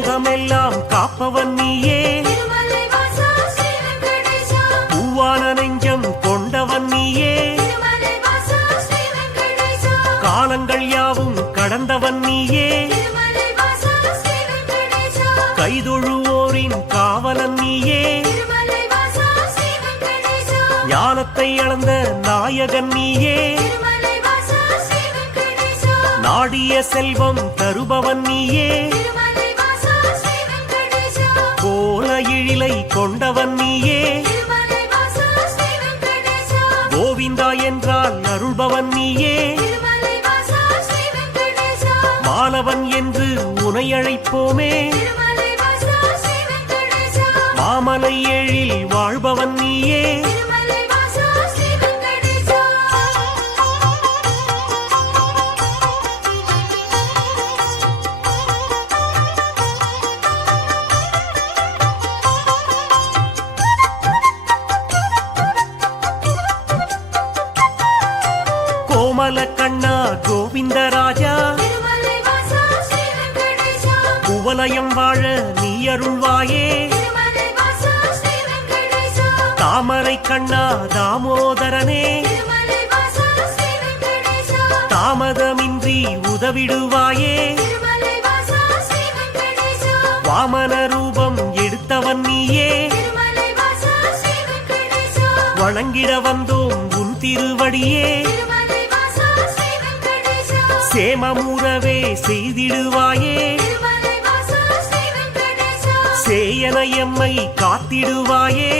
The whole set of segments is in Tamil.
பூலோகமெல்லாம் காப்பவன் நீயே, பூவான நெஞ்சம் கொண்டவன் நீயே, காலங்கள் யாவும் கடந்தவன் நீயே, கைதொழுவோரின் காவலன் நீயே, ஞானத்தை அளந்த நாயகன் நீயே, நாடிய செல்வம் தருபவன் நீயே, கோல எழிலை கொண்டவன் நீயே, கோவிந்தா என்றால் அருள்பவன் நீயே, மாலவன் என்று உனை அழைப்போமே, மாமலை எழில் வாழ்பவன் நீயே, கோமல கண்ணா கோவிந்தராஜா, குவலயம் வாழ நீ அருள்வாயே, தாமரை கண்ணா தாமோதரனே, தாமதமின்றி உதவிடுவாயே, வாமன ரூபம் எடுத்தவன் நீயே, வணங்கிட வந்தோம் உன் திருவடியே, சேமமுறவே செய்திடுவாயே, சேயன எம்மை காத்திடுவாயே,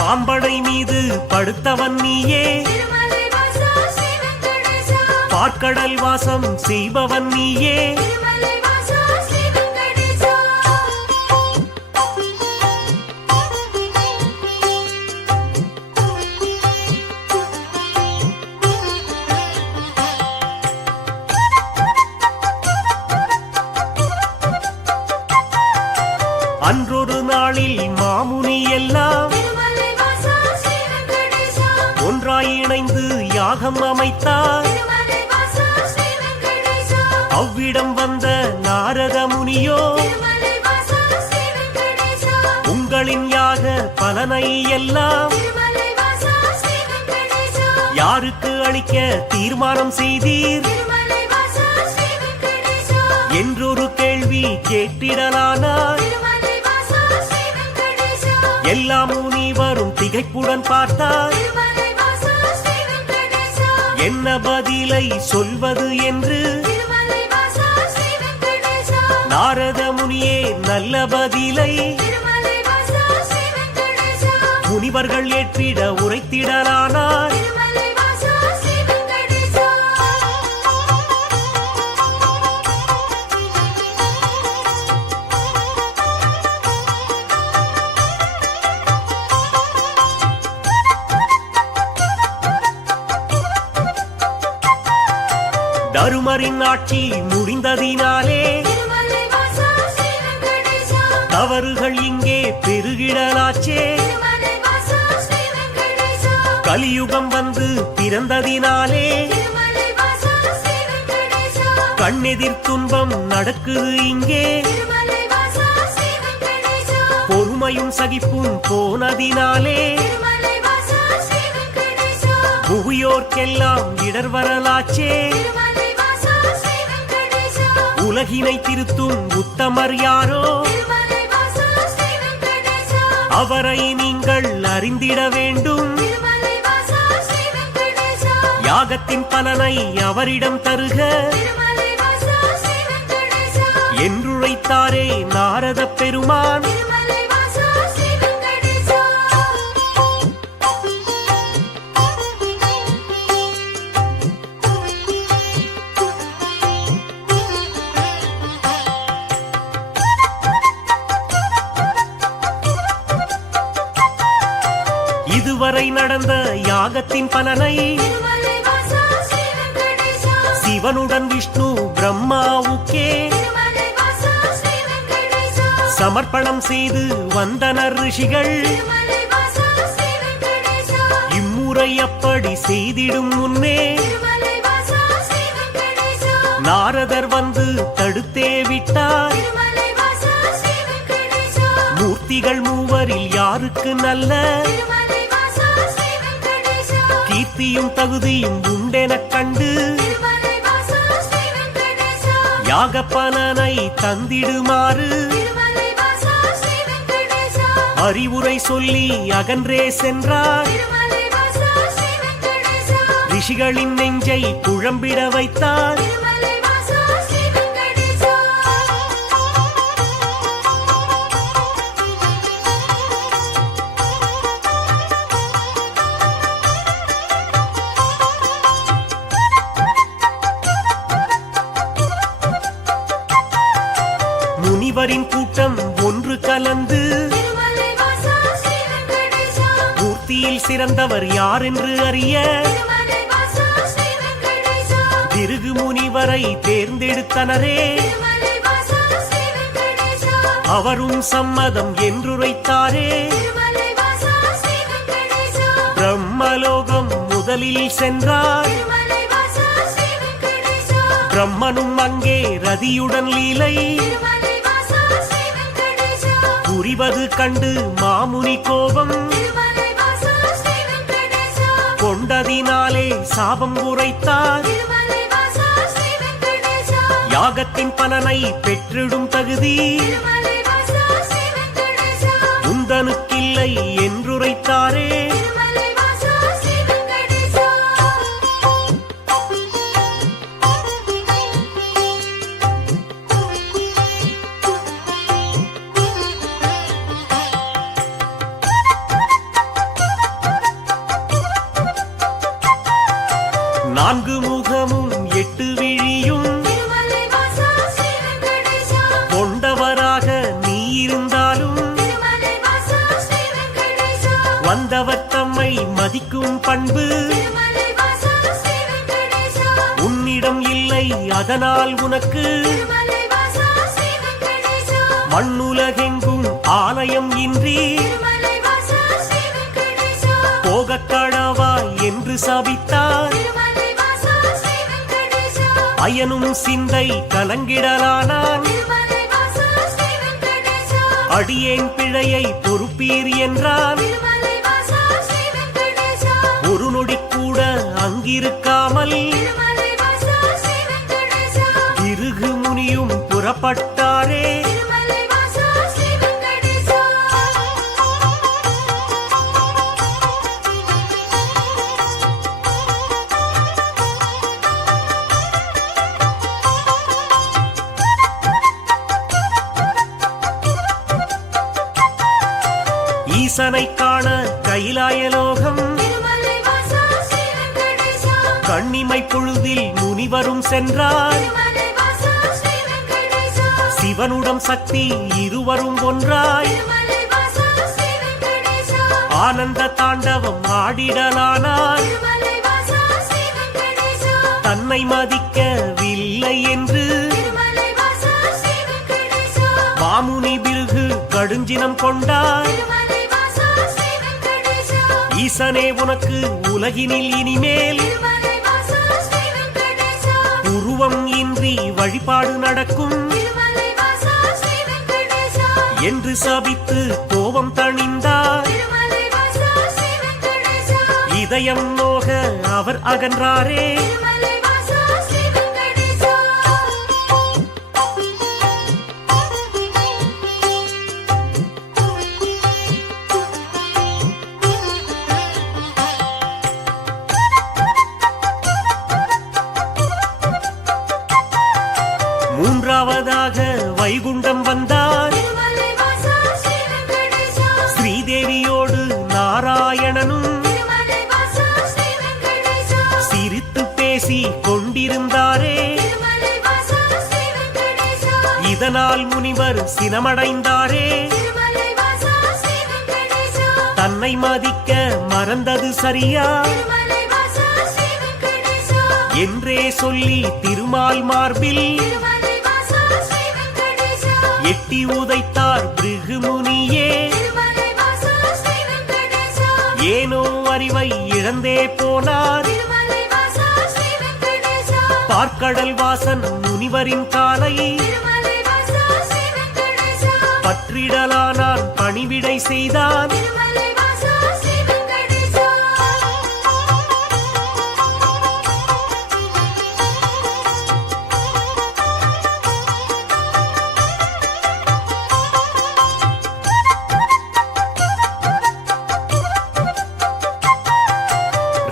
பாம்படை மீது படுத்தவன் நீயே, பார்க்கடல் வாசம் செய்பவன் நீயே, அன்றொரு நாளில் மாமுனி எல்லாம் ஒன்றாய் இணைந்து யாகம் அமைத்தார், அவ்விடம் வந்த நாரத முனியோ உங்களின் யாக பலனை எல்லாம் யாருக்கு அளிக்க தீர்மானம் செய்தீர் என்றொரு கேள்வி கேட்டிடலானார். எல்லா முனிவரும் திகைப்புடன் பார்த்தார், என்ன பதிலை சொல்வது என்று. நாரத முனியே நல்ல பதிலை முனிவர்கள் ஏற்றிட உரைத்திடலானார். தருமரின் ஆட்சி முடிந்ததினாலே தவறுகள் இங்கே பெருகிடலாச்சே. கலியுகம் வந்து பிறந்ததினாலே கண்ணெதிர் துன்பம் நடக்குது இங்கே. பொறுமையும் சகிப்பும் போனதினாலே புவியோர்க்கெல்லாம் இடர் வரலாச்சே. உலகினை திருத்தும் உத்தமர் யாரோ, அவரை நீங்கள் அறிந்திட வேண்டும். யாகத்தின் பலனை அவரிடம் தருக என்றுரைத்தாரே நாரத பெருமான். இதுவரை நடந்த யாகத்தின் பலனை சிவனுடன் விஷ்ணு பிரம்மாவுக்கே சமர்ப்பணம் செய்து வந்தனர் ரிஷிகள். இம்முறை அப்படி செய்திடும் முன்னே நாரதர் வந்து தடுத்தே விட்டார். திருமலை வாசா ஸ்ரீ வெங்கடேசா மூர்த்திகள் மூவரில் யாருக்கு நல்ல திருமலை வாசா ஸ்ரீ வெங்கடேசா கீர்த்தியும் தகுதியும் உண்டெனக் கண்டு திருமலை வாசா ஸ்ரீ வெங்கடேசா யாகப்பலனை தந்திடுமாறு திருமலை வாசா ஸ்ரீ வெங்கடேசா அறிவுரை சொல்லி அகன்றே சென்றார். திருமலை வாசா ஸ்ரீ வெங்கடேசா ரிஷிகளின் நெஞ்சை குழம்பிட வைத்தார். திருமலை வாசா ஸ்ரீ வெங்கடேசா முனிவரின் கூட்டம் ஒன்று கலந்து திருமலை வாசா ஸ்ரீ வெங்கடேசா மூர்த்தியில் சிறந்தவர் யார் என்று அறிய திருமலை வாசா ஸ்ரீ வெங்கடேசா பிருகு முனிவரை தேர்ந்தெடுத்தனரே. திருமலை வாசா ஸ்ரீ வெங்கடேசா அவரும் சம்மதம் என்றுரைத்தாரே. திருமலை வாசா ஸ்ரீ வெங்கடேசா பிரம்மலோகம் முதலில் சென்றார். திருமலை வாசா ஸ்ரீ வெங்கடேசா பிரம்மனும் அங்கே ரதியுடன் லீலை திருமலை வாசா ஸ்ரீ வெங்கடேசா புரிவது கண்டு மாமுனி கோபம் திருமலை வாசா ஸ்ரீ வெங்கடேசா கொண்டதினாலே சாபம் உரைத்தார். திருமலை வாசா ஸ்ரீ வெங்கடேசா யாகத்தின் பலனை பெற்றிடும் தகுதி திருமலை வாசா ஸ்ரீ வெங்கடேசா உந்தனுக்கில்லை என்றுரைத்தாரே. திருமலை வாசா ஸ்ரீ வெங்கடேசா நான்கு முகமும் எட்டு விழியும் திருமலை வாசா ஸ்ரீ வெங்கடேசா கொண்டவராக நீ இருந்தாலும் திருமலை வாசா ஸ்ரீ வெங்கடேசா வந்தவர் தம்மை மதிக்கும் பண்பு திருமலை வாசா ஸ்ரீ வெங்கடேசா உன்னிடம் இல்லை. அதனால் உனக்கு திருமலை வாசா ஸ்ரீ வெங்கடேசா மண்ணுலகெங்கும் ஆலயம் இன்றி திருமலை வாசா ஸ்ரீ வெங்கடேசா போகக் கடவாய் என்று சபித்தார். திருமலை வாசா ஸ்ரீ வெங்கடேசா அயனும் சிந்தை கலங்கிடலானான். திருமலை வாசா ஸ்ரீ வெங்கடேசா அடியேன் பிழையை பொறுப்பீர் என்றான். திருமலை வாசா ஸ்ரீ வெங்கடேசா ஒரு நொடி கூட அங்கிருக்காமல் திருமலை வாசா ஸ்ரீ வெங்கடேசா பிருகு முனியும் புறப்பட்டாரே. திருமலை வாசா ஸ்ரீ வெங்கடேசா ஈசனை காண கைலாயலோகம் திருமலை வாசா ஸ்ரீ வெங்கடேசா கண்ணிமை பொழுதில் முனிவரும் சென்றார். திருமலை வாசா ஸ்ரீ வெங்கடேசா சிவனுடன் சக்தி இருவரும் ஒன்றாய் திருமலை வாசா ஸ்ரீ வெங்கடேசா ஆனந்த தாண்டவம் ஆடிடலானார். திருமலை வாசா ஸ்ரீ வெங்கடேசா தன்னை மதிக்கவில்லை என்று திருமலை வாசா ஸ்ரீ வெங்கடேசா மாமுனி பிருகு கடுஞ்சினம் கொண்டார். திருமலை வாசா ஸ்ரீ வெங்கடேசா ஈசனே உனக்கு உலகினில் இனிமேல் திருமலை வாசா ஸ்ரீ வெங்கடேசா உருவம் இன்றி வழிபாடு நடக்கும் திருமலை வாசா ஸ்ரீ வெங்கடேசா என்று சபித்து கோபம் தணிந்தார். திருமலை வாசா ஸ்ரீ வெங்கடேசா இதயம் நோக அவர் அகன்றாரே. திருமலை வாசா ஸ்ரீ வெங்கடேசா மூன்றாவதாக வைகுண்டம் வந்தார். திருமலை வாசா ஸ்ரீ வெங்கடேசா ஸ்ரீதேவியோடு நாராயணனும் திருமலை வாசா ஸ்ரீ வெங்கடேசா சிரித்து பேசி கொண்டிருந்தாரே. திருமலை வாசா ஸ்ரீ வெங்கடேசா இதனால் முனிவர் சினமடைந்தாரே. திருமலை வாசா ஸ்ரீ வெங்கடேசா தன்னை மதிக்க மறந்தது சரியா திருமலை வாசா ஸ்ரீ வெங்கடேசா என்றே சொல்லி திருமால் மார்பில் திருமலை வாசா ஸ்ரீ வெங்கடேசா எட்டி உதைத்தார் பிருகுமுனியே. திருமலை வாசா ஸ்ரீ வெங்கடேசா ஏனோ அறிவை இழந்தே போனார். திருமலை வாசா ஸ்ரீ வெங்கடேசா பார்க்கடல் வாசன் முனிவரின் காலை திருமலை வாசா ஸ்ரீ வெங்கடேசா பற்றிடலானான் பணிவிடை செய்தான் திருமலை வாசா ஸ்ரீ வெங்கடேசா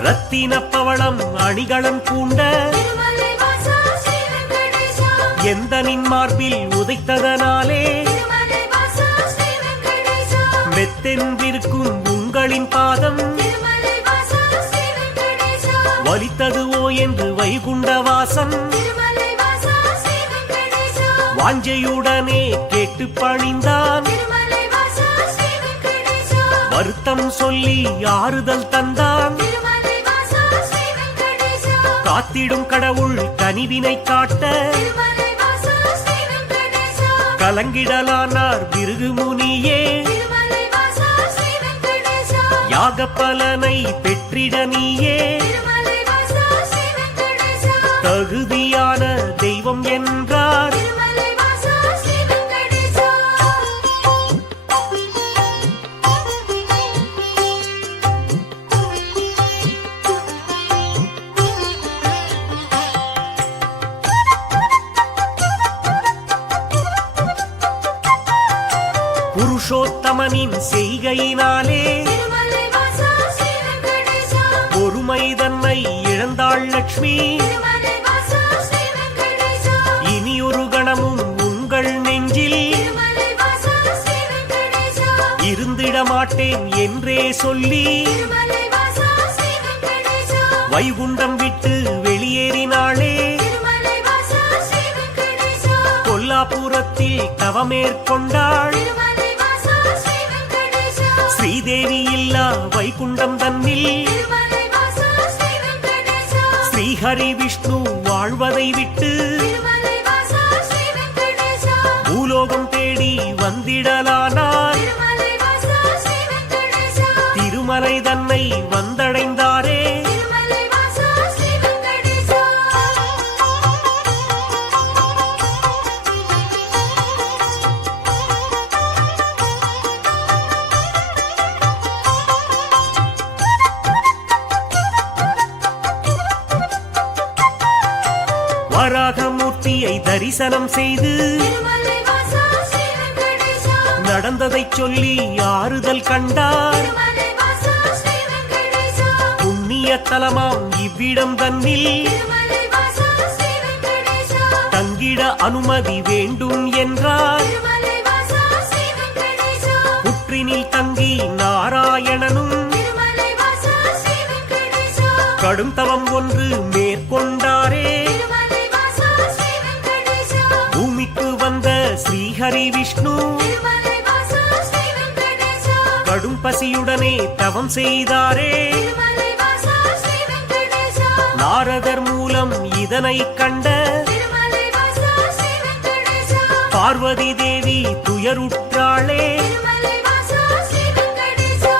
ரத்தின பவளம் அணிகளம் பூண்ட திருமலை வாசா ஸ்ரீ வெங்கடேசா எந்தனின் மார்பில் உதைத்ததனாலே திருமலை வாசா ஸ்ரீ வெங்கடேசா மெத்தென்றிருக்கும் உங்களின் பாதம் திருமலை வாசா ஸ்ரீ வெங்கடேசா வலித்ததுவோ என்று வைகுண்டவாசன் திருமலை வாசா ஸ்ரீ வெங்கடேசா வாஞ்சையுடனே கேட்டு பணிந்தான் திருமலை வாசா ஸ்ரீ வெங்கடேசா வருத்தம் சொல்லி ஆறுதல் தந்தான் திருமலை வாசா ஸ்ரீ வெங்கடேசா காத்திடும் கடவுள் கனிவினை காட்ட திருமலை வாசா ஸ்ரீ வெங்கடேசா கலங்கிடலானார் பிருகு முனியே திருமலை வாசா ஸ்ரீ வெங்கடேசா யாக பலனை பெற்றிட நீயே திருமலை வாசா ஸ்ரீ வெங்கடேசா தகுதியான தெய்வம் என்றார் திருமலை வாசா ஸ்ரீ வெங்கடேசா புருஷோத்தமனின் செய்கையினாலே திருமலை வாசா ஸ்ரீ வெங்கடேசா பொறுமை தன்னை இழந்தாள் லட்சுமி திருமலை வாசா ஸ்ரீ வெங்கடேசா இனியொரு கணமும் உங்கள் நெஞ்சில் திருமலை வாசா ஸ்ரீ வெங்கடேசா இருந்திட மாட்டேன் என்றே சொல்லி திருமலை வாசா ஸ்ரீ வெங்கடேசா வைகுண்டம் விட்டு வெளியேறினாளே திருமலை வாசா ஸ்ரீ வெங்கடேசா கொல்லாபுரத்தில் தவமேற்கொண்டாள் திருமலை வாசா ஸ்ரீ வெங்கடேசா ஸ்ரீதேவி இல்லா வைகுண்டம் தன்னில் திருமலை வாசா ஸ்ரீ வெங்கடேசா ஸ்ரீஹரி விஷ்ணு வாழ்வதை விட்டு திருமலை வாசா ஸ்ரீ வெங்கடேசா பூலோகம் தேடி வந்திடலானார் திருமலை வாசா ஸ்ரீ வெங்கடேசா திருமலை தன்னை வந்தடைந்தாரே திருமலை வாசா ஸ்ரீ வெங்கடேசா வராகமூர்த்தியை தரிசனம் செய்து திருமலை வாசா ஸ்ரீ வெங்கடேசா நடந்ததைச் சொல்லி ஆறுதல் கண்டார் திருமலை வாசா ஸ்ரீ வெங்கடேசா புண்ணிய தலமாம் இவ்விடம் தன்னில் திருமலை வாசா ஸ்ரீ வெங்கடேசா தங்கிட அனுமதி வேண்டும் என்றார் திருமலை வாசா ஸ்ரீ வெங்கடேசா புற்றினில் தங்கி நாராயணனும் திருமலை வாசா ஸ்ரீ வெங்கடேசா கடும் தவம் ஒன்று மேற்கொண்டாரே திருமலை வாசா ஸ்ரீ வெங்கடேசா பூமிக்கு வந்த ஸ்ரீஹரி விஷ்ணு திருமலை வாசா ஸ்ரீ வெங்கடேசா கடும் பசியுடனே தவம் செய்தாரே திருமலை வாசா ஸ்ரீ வெங்கடேசா நாரதர் மூலம் இதனை கண்ட திருமலை வாசா ஸ்ரீ வெங்கடேசா பார்வதி தேவி துயருற்றாளே திருமலை வாசா ஸ்ரீ வெங்கடேசா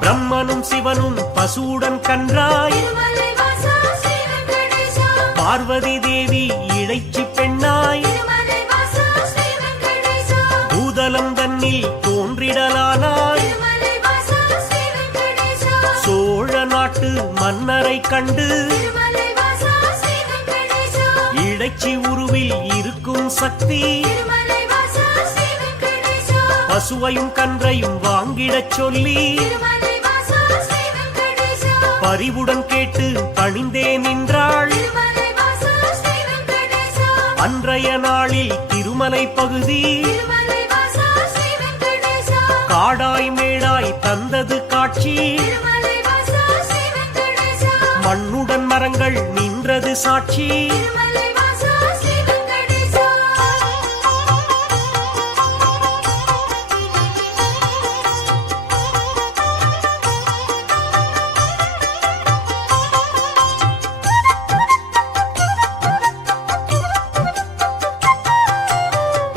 பிரம்மனும் சிவனும் பசுவுடன் கன்றாய் திருமலை வாசா ஸ்ரீ வெங்கடேசா பார்வதி தேவி இடைச்சி பெண்ணாய் திருமலை வாசா ஸ்ரீ வெங்கடேசா பூதலம் தன்னில் தோன்றிடலானாய் திருமலை வாசா ஸ்ரீ வெங்கடேசா சோழ நாட்டு மன்னரை கண்டு திருமலை வாசா ஸ்ரீ வெங்கடேசா இடைச்சி உருவில் இருக்கும் சக்தி திருமலை வாசா ஸ்ரீ வெங்கடேசா பசுவையும் கன்றையும் வாங்கிடச் சொல்லி திருமலை வாசா ஸ்ரீ வெங்கடேசா பரிவுடன் கேட்டு பணிந்தே நின்றாள் திருமலை வாசா ஸ்ரீ வெங்கடேசா அன்றைய நாளில் திருமலை பகுதி திருமலை வாசா ஸ்ரீ வெங்கடேசா காடாய் மேடாய் தந்தது காட்சி திருமலை வாசா ஸ்ரீ வெங்கடேசா மண்ணுடன் மரங்கள் நின்றது சாட்சி திருமலை வாசா ஸ்ரீ வெங்கடேசா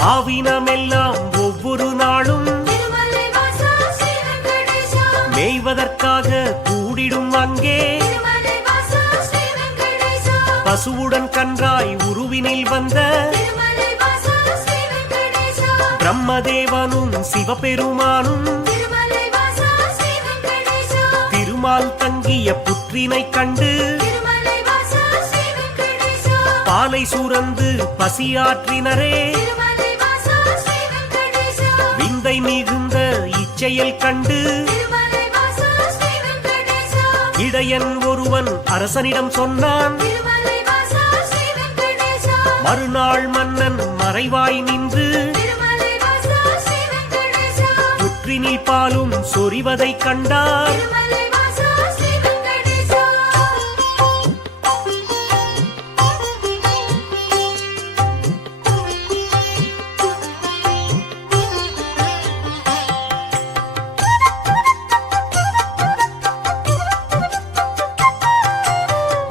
ஆவினமெல்லாம் ஒவ்வொரு நாளும் திருமலை வாசா ஸ்ரீ வெங்கடேசா மேய்வதற்காக கூடிடும் அங்கே திருமலை வாசா ஸ்ரீ வெங்கடேசா பசுவுடன் கன்றாய் உருவினில் வந்த திருமலை வாசா ஸ்ரீ வெங்கடேசா பிரம்மதேவனும் சிவபெருமானும் திருமலை வாசா ஸ்ரீ வெங்கடேசா திருமால் தங்கிய புற்றினை கண்டு திருமலை வாசா ஸ்ரீ வெங்கடேசா பாலை சுரந்து பசியாற்றினரே திருமலை வாசா ஸ்ரீ வெங்கடேசா விந்தை மிகுந்த இச்செயல் கண்டு திருமலை வாசா ஸ்ரீ வெங்கடேசா இடையன் ஒருவன் அரசனிடம் சொன்னான் திருமலை வாசா ஸ்ரீ வெங்கடேசா மறுநாள் மன்னன் மறைவாய் நின்று திருமலை வாசா ஸ்ரீ வெங்கடேசா புற்றினில் பாலும் சொரிவதைக் கண்டார் திருமலை வாசா ஸ்ரீ வெங்கடேசா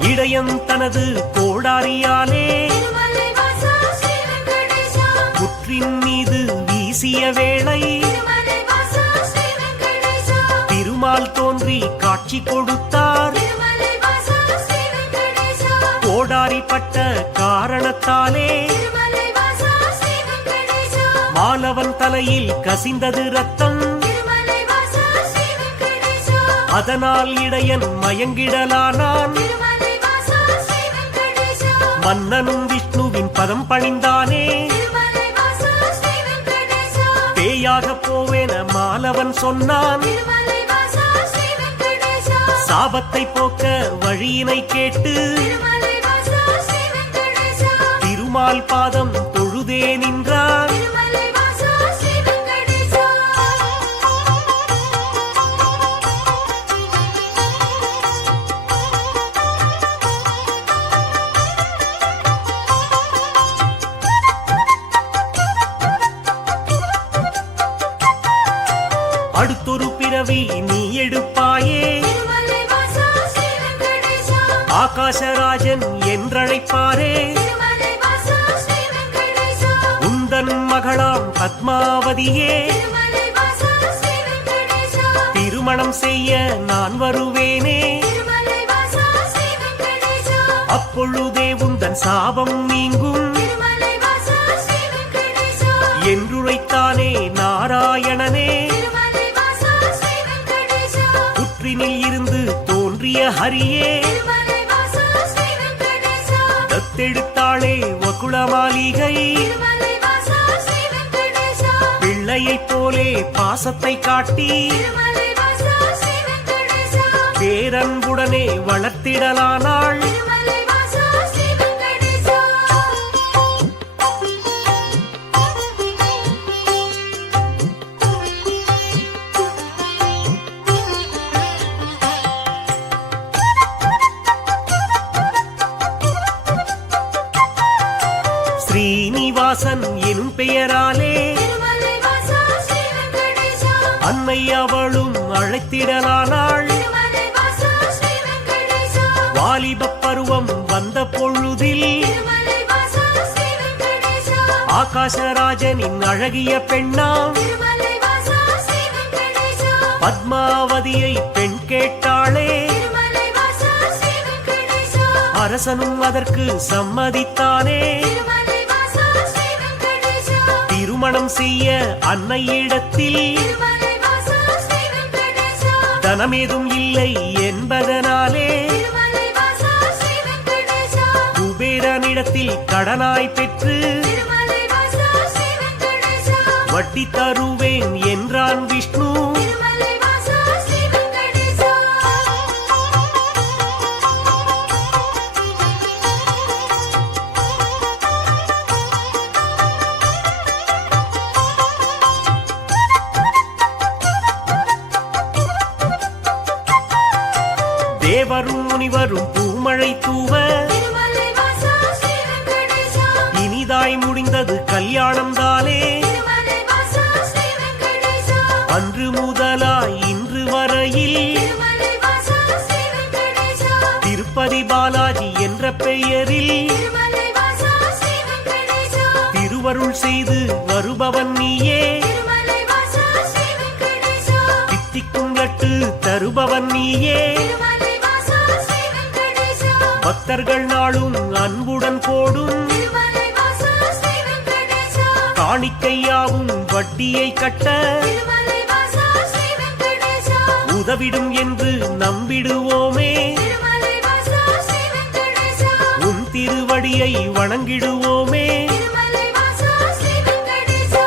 இடையன் தனது கோடாரியாலே திருமலை வாசா ஸ்ரீ வெங்கடேசா புற்றின் மீது வீசிய வேளை திருமலை வாசா ஸ்ரீ வெங்கடேசா திருமால் தோன்றி காட்சி கொடுத்தார் திருமலை வாசா ஸ்ரீ வெங்கடேசா கோடாரி பட்ட காரணத்தாலே திருமலை வாசா ஸ்ரீ வெங்கடேசா மாலவன் தலையில் கசிந்தது ரத்தம் திருமலை வாசா ஸ்ரீ வெங்கடேசா அதனால் இடையன் மயங்கிடலானான் திருமலை வாசா ஸ்ரீ வெங்கடேசா மன்னனும் விஷ்ணுவின் பதம் பணிந்தானே திருமலை வாசா ஸ்ரீ வெங்கடேசா பேயாக போவேன மாலவன் சொன்னான் திருமலை வாசா ஸ்ரீ வெங்கடேசா சாபத்தை போக்க வழியினை கேட்டு திருமலை வாசா ஸ்ரீ வெங்கடேசா திருமால் பாதம் தொழுதே நின்றான் திருமலை வாசா ஸ்ரீ வெங்கடேசா அடுத்தொரு பிறவி நீ எடுப்பாயே திருமலை வாசா ஸ்ரீ வெங்கடேசா ஆகாசராஜன் என்றழைப்பாரே திருமலை வாசா ஸ்ரீ வெங்கடேசா உந்தன் மகளாம் பத்மாவதியே திருமலை வாசா ஸ்ரீ வெங்கடேசா திருமணம் செய்ய நான் வருவேனே திருமலை வாசா ஸ்ரீ வெங்கடேசா அப்பொழுதே உந்தன் சாபம் நீங்கும் திருமலை வாசா ஸ்ரீ வெங்கடேசா என்றுரைத்தானே நாராயணனே திருமலை வாசா ஸ்ரீ வெங்கடேசா புற்றினில் இருந்து தோன்றிய ஹரியே திருமலை வாசா ஸ்ரீ வெங்கடேசா தத்தெடுத்தாளே வகுளமாளிகை திருமலை வாசா ஸ்ரீ வெங்கடேசா பிள்ளையைப் போலே பாசத்தை காட்டி திருமலை வாசா ஸ்ரீ வெங்கடேசா பேரன்புடனே வளர்த்திடலானாள் திருமலை வாசா ஸ்ரீ வெங்கடேசா ஸ்ரீனிவாசன் எனும் பெயராலே திருமலை வாசா ஸ்ரீ வெங்கடேசா அன்னை அவளும் அழைத்திடலானாள் திருமலை வாசா ஸ்ரீ வெங்கடேசா வாலிபப் பருவம் வந்த பொழுதில் திருமலை வாசா ஸ்ரீ வெங்கடேசா ஆகாசராஜனின் அழகிய பெண்ணாம் திருமலை வாசா ஸ்ரீ வெங்கடேசா பத்மாவதியை பெண் கேட்டாளே திருமலை வாசா ஸ்ரீ வெங்கடேசா அரசனும் அதற்கு சம்மதித்தானே திருமலை வாசா ஸ்ரீ வெங்கடேசா திருமணம் செய்ய அன்னையிடத்தில் திருமலை வாசா ஸ்ரீ வெங்கடேசா தனமேதும் இல்லை என்பதனாலே திருமலை வாசா ஸ்ரீ வெங்கடேசா குபேரனிடத்தில் கடனாய் பெற்று திருமலை வாசா ஸ்ரீ வெங்கடேசா வட்டி தருவேன் என்றான் விஷ்ணு திருமலை வாசா ஸ்ரீ வெங்கடேசா தேவரும் முனிவரும் பூமழை தூவ திருமலை வாசா ஸ்ரீ வெங்கடேசா இனிதாய் முடிந்தது கல்யாணம் தானே திருமலை வாசா ஸ்ரீ வெங்கடேசா அன்று முதலாய் இன்று வரையில் திருமலை வாசா ஸ்ரீ வெங்கடேசா திருப்பதி பாலாஜி என்ற பெயரில் திருமலை வாசா ஸ்ரீ வெங்கடேசா திருவருள் செய்து பக்தர்கள் நாளும் அன்புடன் போடும் திருமலை வாசா ஸ்ரீ வெங்கடேசா காணிக்கையாவும் வட்டியை கட்ட திருமலை வாசா ஸ்ரீ வெங்கடேசா உதவிடும் என்று நம்பிடுவோமே திருமலை வாசா ஸ்ரீ வெங்கடேசா உன் திருவடியை வணங்கிடுவோமே திருமலை வாசா ஸ்ரீ வெங்கடேசா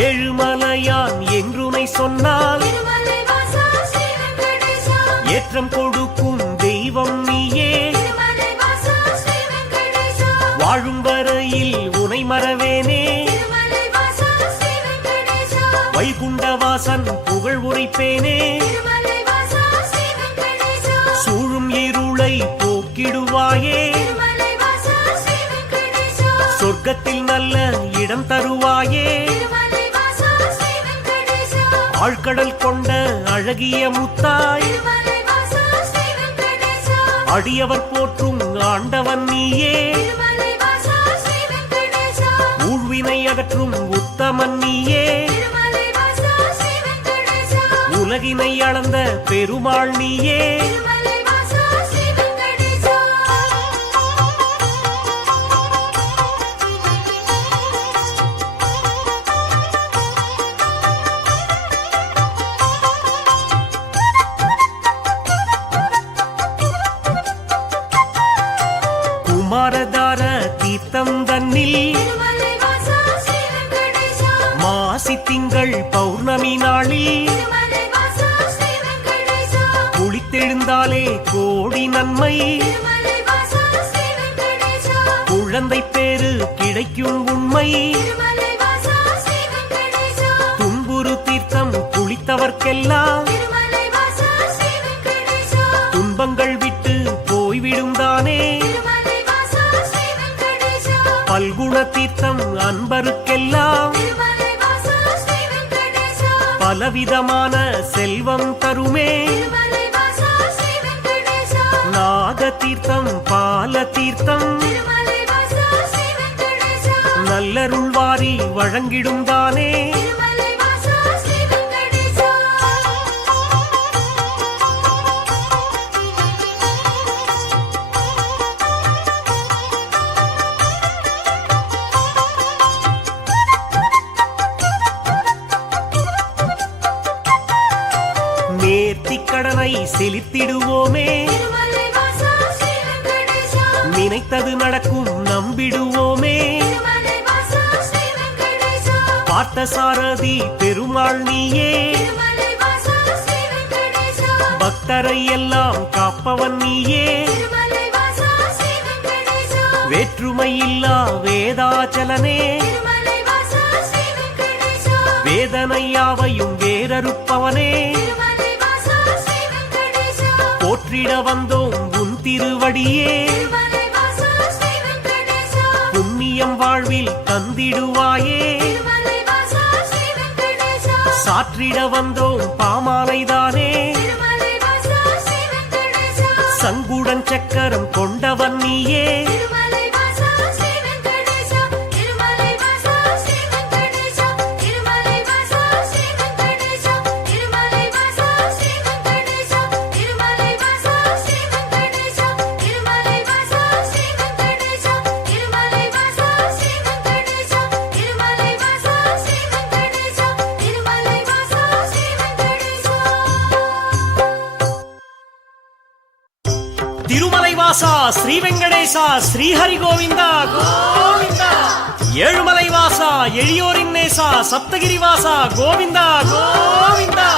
ஏழுமலையான் என்றுனை சொன்னால் திருமலை வாசா ஸ்ரீ வெங்கடேசா ஏற்றம் கொடுக்கும் தெய்வம் நீயே திருமலை வாசா ஸ்ரீ வெங்கடேசா வாழும் வரையில் உனை மறவேனே திருமலை வாசா ஸ்ரீ வெங்கடேசா வைகுண்டவாசன் புகழ் உரைப்பேனே திருமலை வாசா ஸ்ரீ வெங்கடேசா சூழும் இருளை போக்கிடுவாயே திருமலை வாசா ஸ்ரீ வெங்கடேசா சொர்க்கத்தில் நல்ல இடம் தருவாயே திருமலை வாசா ஸ்ரீ வெங்கடேசா ஆழ்கடல் கொண்ட அழகிய முத்தாய் திருமலை வாசா ஸ்ரீ வெங்கடேசா அடியவர் போற்றும் ஆண்டவன் நீயே திருமலை வாசா ஸ்ரீ வெங்கடேசா ஊழ்வினை அகற்றும் உத்தமன் நீயே திருமலை வாசா ஸ்ரீ வெங்கடேசா உலகினை அளந்த பெருமாள் நீயே திருமலை வாசா ஸ்ரீ வெங்கடேசா குமாரதார தீர்த்தம் தன்னில் திருமலை வாசா ஸ்ரீ வெங்கடேசா மாசி திங்கள் பௌர்ணமி நாளில் திருமலை வாசா ஸ்ரீ வெங்கடேசா குளித்தெழுந்தாலே கோடி நன்மை திருமலை வாசா ஸ்ரீ வெங்கடேசா குழந்தை பேரு கிடைக்கும் உண்மை திருமலை வாசா ஸ்ரீ வெங்கடேசா துன்புறு தீர்த்தம் குளித்தவர்க்கெல்லாம் திருமலை வாசா ஸ்ரீ வெங்கடேசா துன்பங்கள் விட்டு போய்விடும் தானே திருமலை வாசா ஸ்ரீ வெங்கடேசா பல்குண தீர்த்தம் அன்பருக்கெல்லாம் திருமலை வாசா ஸ்ரீ வெங்கடேசா பலவிதமான செல்வம் தருமே திருமலை வாசா ஸ்ரீ வெங்கடேசா நாக தீர்த்தம் பால தீர்த்தம் திருமலை வாசா ஸ்ரீ வெங்கடேசா நல்லருள் வாரி வழங்கிடும் தானே திருமலை வாசா ஸ்ரீ வெங்கடேசா நேர்த்திக் கடனை செலுத்திடுவோமே திருமலை வாசா ஸ்ரீ வெங்கடேசா நினைத்தது நடக்கும் நம்பிடுவோமே திருமலை வாசா ஸ்ரீ வெங்கடேசா பார்த்த சாரதி பெருமாள் நீயே திருமலை வாசா ஸ்ரீ வெங்கடேசா பக்தரை எல்லாம் காப்பவன் நீயே திருமலை வாசா ஸ்ரீ வெங்கடேசா வேற்றுமை இல்லா வேதாச்சலனே திருமலை வாசா ஸ்ரீ வெங்கடேசா வேதனையாவையும் வேறறுப்பவனே திருமலை வாசா ஸ்ரீ வெங்கடேசா போற்றிட வந்தோம் உன் திருவடியே திருமலை வாசா ஸ்ரீ வெங்கடேசா புண்ணியம் வாழ்வில் தந்திடுவாயே திருமலை வாசா ஸ்ரீ வெங்கடேசா சாற்றிட வந்தோம் பாமாலைதானே திருமலை வாசா ஸ்ரீ வெங்கடேசா சங்குடன் சக்கரம் கொண்டவன் நீயே திருமலை வாசா ஸ்ரீ வெங்கடேசா திருமலை வாசா ஸ்ரீ வெங்கடேசா திருமலை வாசா ஸ்ரீ வெங்கடேசா திருமலை வாசா ஸ்ரீ வெங்கடேசா திருமலை வாசா ஸ்ரீ வெங்கடேசா திருமலை வாசா ஸ்ரீ வெங்கடேசா திருமலை வாசா ஸ்ரீ வெங்கடேசா திருமலை வாசா ஸ்ரீ வெங்கடேசா திருமலை வாசா ஸ்ரீ வெங்கடேசா திருமலை வாசா ஸ்ரீ வெங்கடேசா ஸ்ரீஹரி கோவிந்தா கோவிந்தா ஏழுமலை வாசா எளியோரின் நேசா சப்தகிரி வாசா கோவிந்தா கோவிந்தா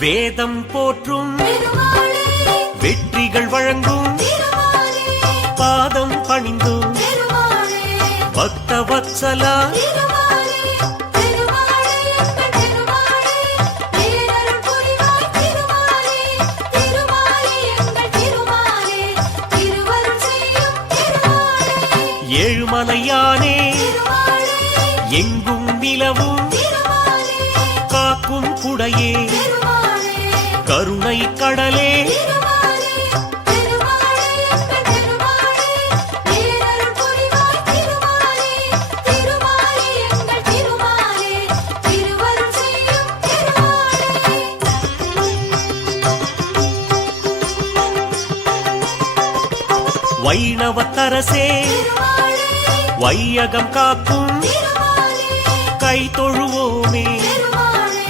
வேதம் போற்றும் பெருமாளே வெற்றிகள் வழங்கும் திருமாலே பாதம் பணிந்தும் பெருமாளே பக்த வத்சலா திருமாலே திருமாலே எங்கள் திருமாலே பேரருள் புரிவாய் திருமாலே திருமாலே எங்கள் திருமாலே திருவருள் செய்யும் திருமாலே ஏழுமலையானே திருமாலே எங்கும் நிலவும் திருமாலே காக்கும் குடையே திருமாலே கருணை கடலே திருமாலே திருமாலே எங்கள் திருமாலே பேரருள் புரிவாய் திருமாலே திருமாலே எங்கள் திருமாலே திருவருள் செய்யும் திருமாலே வைணவத்தரசே திருமாலே வையகம் காக்கும் திருமாலே கை தொழுவோமே திருமாலே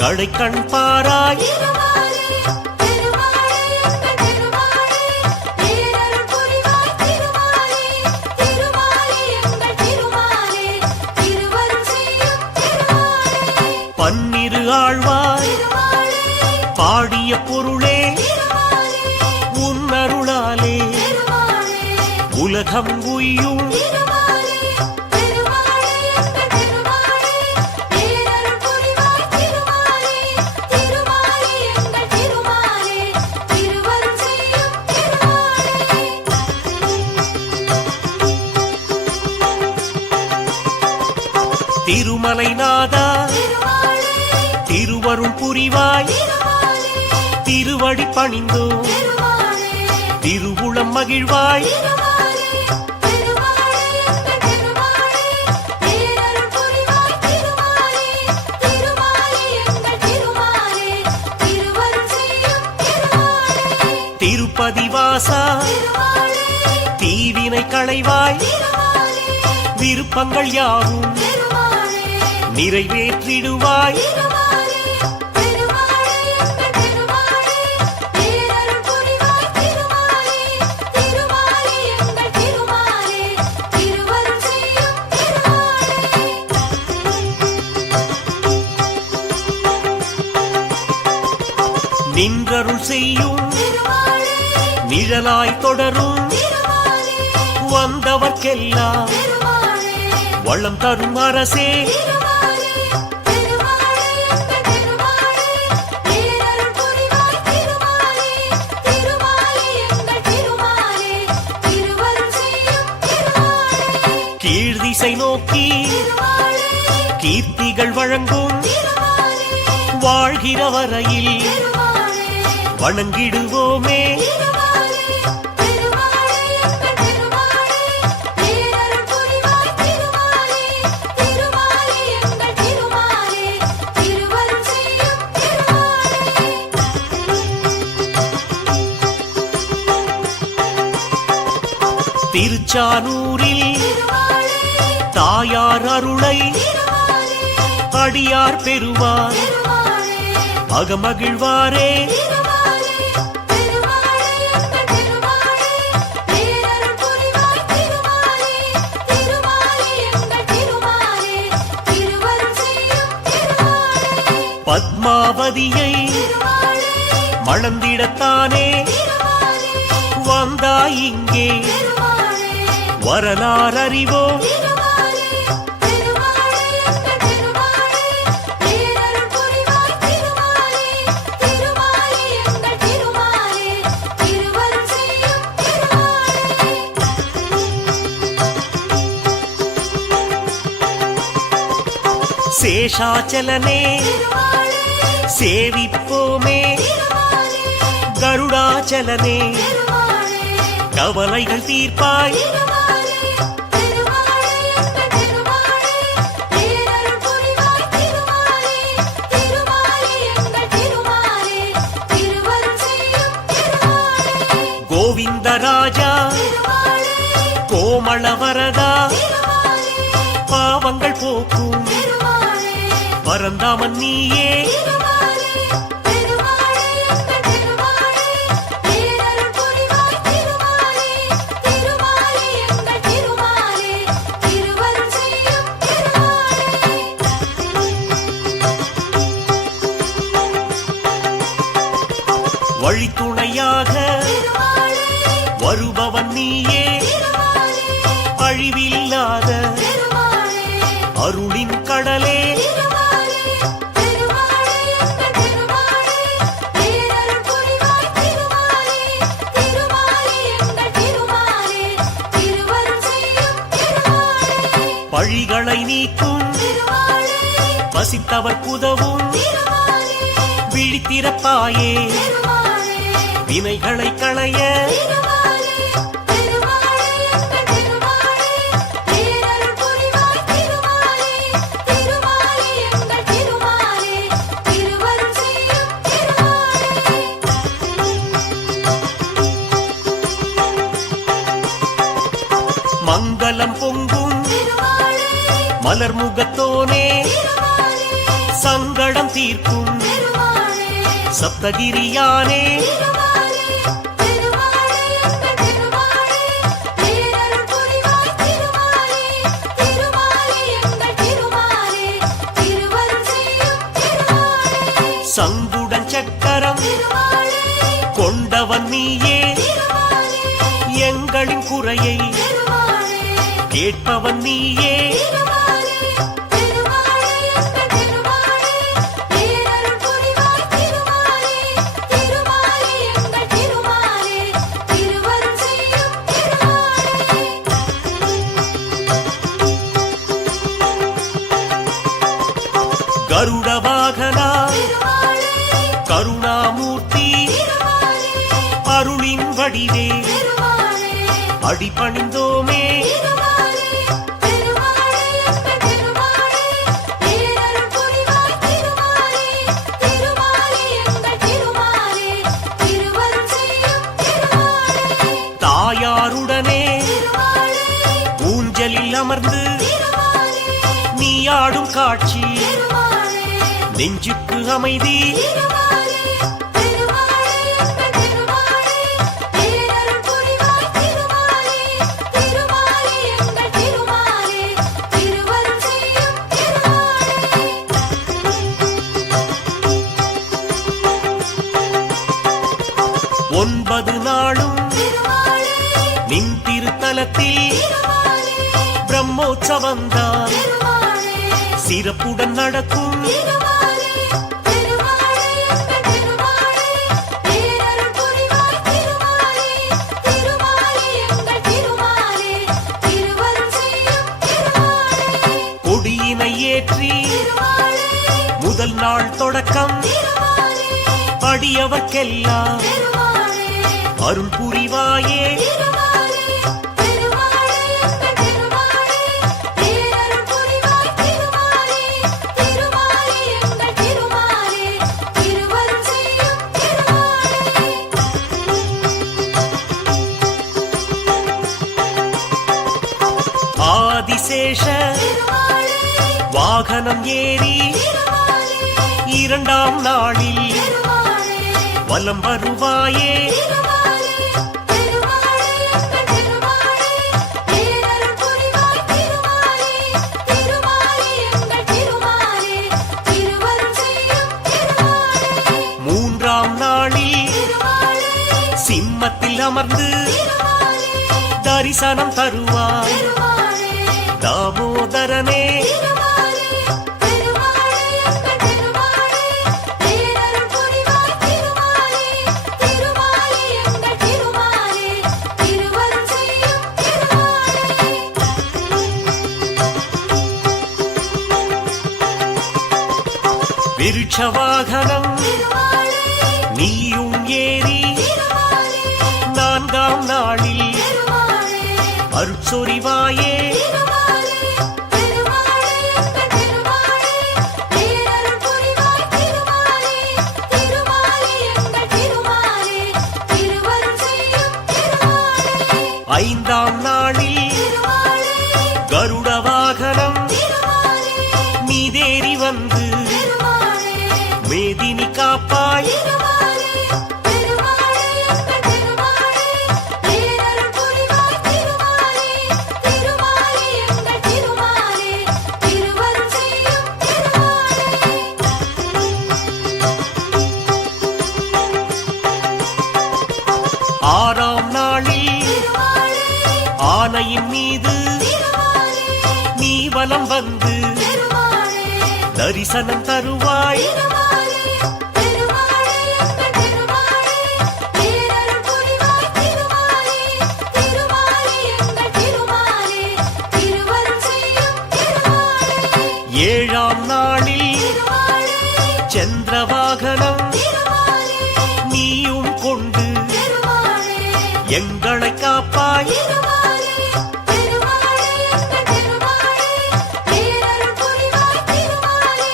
கடைக்கண் பாராய் திருமாலே திருமாலே எங்கள் திருமாலே பேரருள் புரிவாய் திருமாலே திருமாலே எங்கள் திருமாலே திருவருள் செய்யும் திருமாலே பன்னிரு ஆழ்வாய் திருமாலே பாடிய பொருளே திருமாலே உன்னருளாலே திருமாலே உலகம் உய்யும் திருமாலே திருமாலே எங்கள் திருமாலே பேரருள் புரிவாய் திருமாலே திருமாலே எங்கள் திருமாலே திருவருள் செய்யும் திருமாலே திருமலைநாதா திருமாலே திருவருள் புரிவாய் திருமாலே திருவடி பணிந்தோ திருமாலே திருவுளம் மகிழ்வாய் திருமாலே திருமாலே எங்கள் திருமாலே பேரருள் புரிவாய் திருமாலே திருமாலே எங்கள் திருமாலே திருவருள் செய்யும் திருமாலே திருப்பதி வாசா திருமாலே தீவினை களைவாய் திருமாலே விருப்பங்கள் யாவும் திருமாலே நிறைவேற்றிடுவாய் திருமாலே திருமாலே எங்கள் திருமாலே பேரருள் புரிவாய் திருமாலே திருமாலே எங்கள் திருமாலே திருவருள் செய்யும் திருமாலே நின்றருள் செய்யும் திருமாலே நிழலாய் தொடரும் திருமாலே வந்தவர்க்கெல்லாம் திருமாலே வளம் தரும் அரசே திருமாலே திருமாலே எங்கள் திருமாலே பேரருள் புரிவாய் திருமாலே திருமாலே எங்கள் திருமாலே திருவருள் செய்யும் திருமாலே கீழ்திசை நோக்கி திருமாலே கீர்த்திகள் வழங்கும் திருமாலே வாழ்கிற வரையில் திருமாலே வணங்கிடுவோமே திருமாலே திருமாலே எங்கள் திருமாலே பேரருள் புரிவாய் திருமாலே திருமாலே எங்கள் திருமாலே திருவருள் செய்யும் திருமாலே திருச்சானூரில் திருமாலே தாயார் அருளை திருமாலே அடியார் பெறுவார் திருமாலே அகமகிழ்வாரே திருமாலே திருமாலே எங்கள் திருமாலே பேரருள் புரிவாய் திருமாலே திருமாலே எங்கள் திருமாலே திருவருள் செய்யும் திருமாலே பத்மாவதியை திருமாலே மணந்திடத்தானே திருமாலே வந்தாய் இங்கே திருமாலே வரலாறு அறிவோம் திருமாலே திருமாலே எங்கள் திருமாலே பேரருள் புரிவாய் திருமாலே திருமாலே எங்கள் திருமாலே திருவருள் செய்யும் திருமாலே சேஷாச்சலனே திருமாலே சேவிப்போமே திருமாலே கருடாச்சலனே திருமாலே கவலைகள் தீர்ப்பாய் திருமாலே திருமாலே எங்கள் திருமாலே பேரருள் புரிவாய் திருமாலே திருமாலே எங்கள் திருமாலே திருவருள் செய்யும் திருமாலே கோவிந்தராஜா திருமாலே கோமளவரதா திருமாலே பாவங்கள் போக்கும் திருமாலே பரந்தாமன் நீயே திருமாலே திருமாலே எங்கள் திருமாலே பேரருள் புரிவாய் திருமாலே திருமாலே எங்கள் திருமாலே திருவருள் செய்யும் திருமாலே வழித்துணையாக திருமாலே வருபவன் நீயே திருமாலே அழிவில்லாத திருமாலே அருளின் கடலே திருமாலே திருமாலே எங்கள் திருமாலே பேரருள் புரிவாய் திருமாலே திருமாலே எங்கள் திருமாலே திருவருள் செய்யும் திருமாலே பழிகளை நீக்கும் பசித்தவர் புதவும் திருமாலே விழித்திறப்பாயே திருமாலே வினைகளை களைய திருமாலே திருமாலே எங்கள் திருமாலே பேரருள் புரிவாய் திருமாலே திருமாலே எங்கள் திருமாலே திருவருள் செய்யும் திருமாலே மங்களம் பொங்கும் திருமாலே மலர் முகத்தோனே திருமாலே சங்கடம் தீர்க்கும் திருமாலே சப்தகிரியானே திருமாலே திருமாலே எங்கள் திருமாலே பேரருள் புரிவாய் திருமாலே திருமாலே எங்கள் திருமாலே திருவருள் செய்யும் திருமாலே சங்குடன் சக்கரம் திருமாலே கொண்டவன் நீயே திருமாலே எங்களின் குறையை திருமாலே கேட்பவன் நீயே திருமாலே திருமாலே எங்கள் திருமாலே பேரருள் புரிவாய் திருமாலே திருமாலே எங்கள் திருமாலே திருவருள் செய்யும் திருமாலே கருட வாகனா திருமாலே கருணாமூர்த்தி திருமாலே அருளின் வடிவே திருமாலே அடிபணிந்தோமே திருமாலே திருமாலே எங்கள் திருமாலே பேரருள் புரிவாய் திருமாலே திருமாலே எங்கள் திருமாலே திருவருள் செய்யும் திருமாலே தாயாருடனே திருமாலே ஊஞ்சலில் அமர்ந்து திருமாலே நீ ஆடும் காட்சி திருமாலே நெஞ்சுக்கு அமைதி திருமாலே திருமாலே எங்கள் திருமாலே பேரருள் புரிவாய் திருமாலே திருமாலே எங்கள் திருமாலே திருவருள் செய்யும் திருமாலே ஒன்பது நாளும் திருமாலே நின் திருத்தலத்தில் திருமாலே பிரம்மோற்சவந்தான் திருமாலே சிறப்புடன் நடக்கும் திருமாலே திருமாலே எங்கள் திருமாலே பேரருள் புரிவாய் திருமாலே திருமாலே எங்கள் திருமாலே திருவருள் செய்யும் திருமாலே கொடியினை ஏற்றி திருமாலே முதல் நாள் தொடக்கம் திருமாலே அடியவர்க்கெல்லாம் திருமாலே அருள் புரிவாயே திருமாலே திருமாலே எங்கள் திருமாலே பேரருள் புரிவாய் திருமாலே திருமாலே எங்கள் திருமாலே திருவருள் செய்யும் திருமாலே ஆதிசேஷ திருமாலே வாகனம் ஏறி திருமாலே இரண்டாம் நாளில் திருமாலே வலம் வருவாயே திருமாலே திருமாலே எங்கள் திருமாலே பேரருள் புரிவாய் திருமாலே திருமாலே எங்கள் திருமாலே திருவருள் செய்யும் திருமாலே மூன்றாம் நாளில் திருமாலே சிம்மத்தில் அமர்ந்து திருமாலே தரிசனம் தருவாய் திருமாலே தாமோதரனே திருமாலே திருமாலே எங்கள் திருமாலே பேரருள் புரிவாய் திருமாலே திருமாலே எங்கள் திருமாலே திருவருள் செய்யும் திருமாலே விருட்ச வாகனம் திருமாலே நீயும் ஏறி திருமாலே நான்காம் நாளில் திருமாலே அருட்சொரிவாயே திருமாலே திருமாலே எங்கள் திருமாலே பேரருள் புரிவாய் திருமாலே திருமாலே எங்கள் திருமாலே திருவருள் செய்யும் திருமாலே ஐந்தாம் நாளில் திருமாலே கருட வாகனம் திருமாலே மீதேறி வந்து திருமாலே மேதினி காப்பாய் திருமாலே திருமாலே எங்கள் திருமாலே பேரருள் புரிவாய் திருமாலே திருமாலே எங்கள் திருமாலே திருவருள் செய்யும் திருமாலே ஆறாம் நாளில் திருமாலே ஆனையின் மீது திருமாலே நீ வலம் வந்து திருமாலே தரிசனம் தருவாய் திருமாலே திருமாலே எங்கள் திருமாலே பேரருள் புரிவாய் திருமாலே திருமாலே எங்கள் திருமாலே திருவருள் செய்யும் திருமாலே ஏழாம் நாளில் சந்திரவாகனம் திருமாலே நீயும் கொண்டு திருமாலே எங்களை காப்பாய் திருமாலே திருமாலே எங்கள் திருமாலே பேரருள் புரிவாய் திருமாலே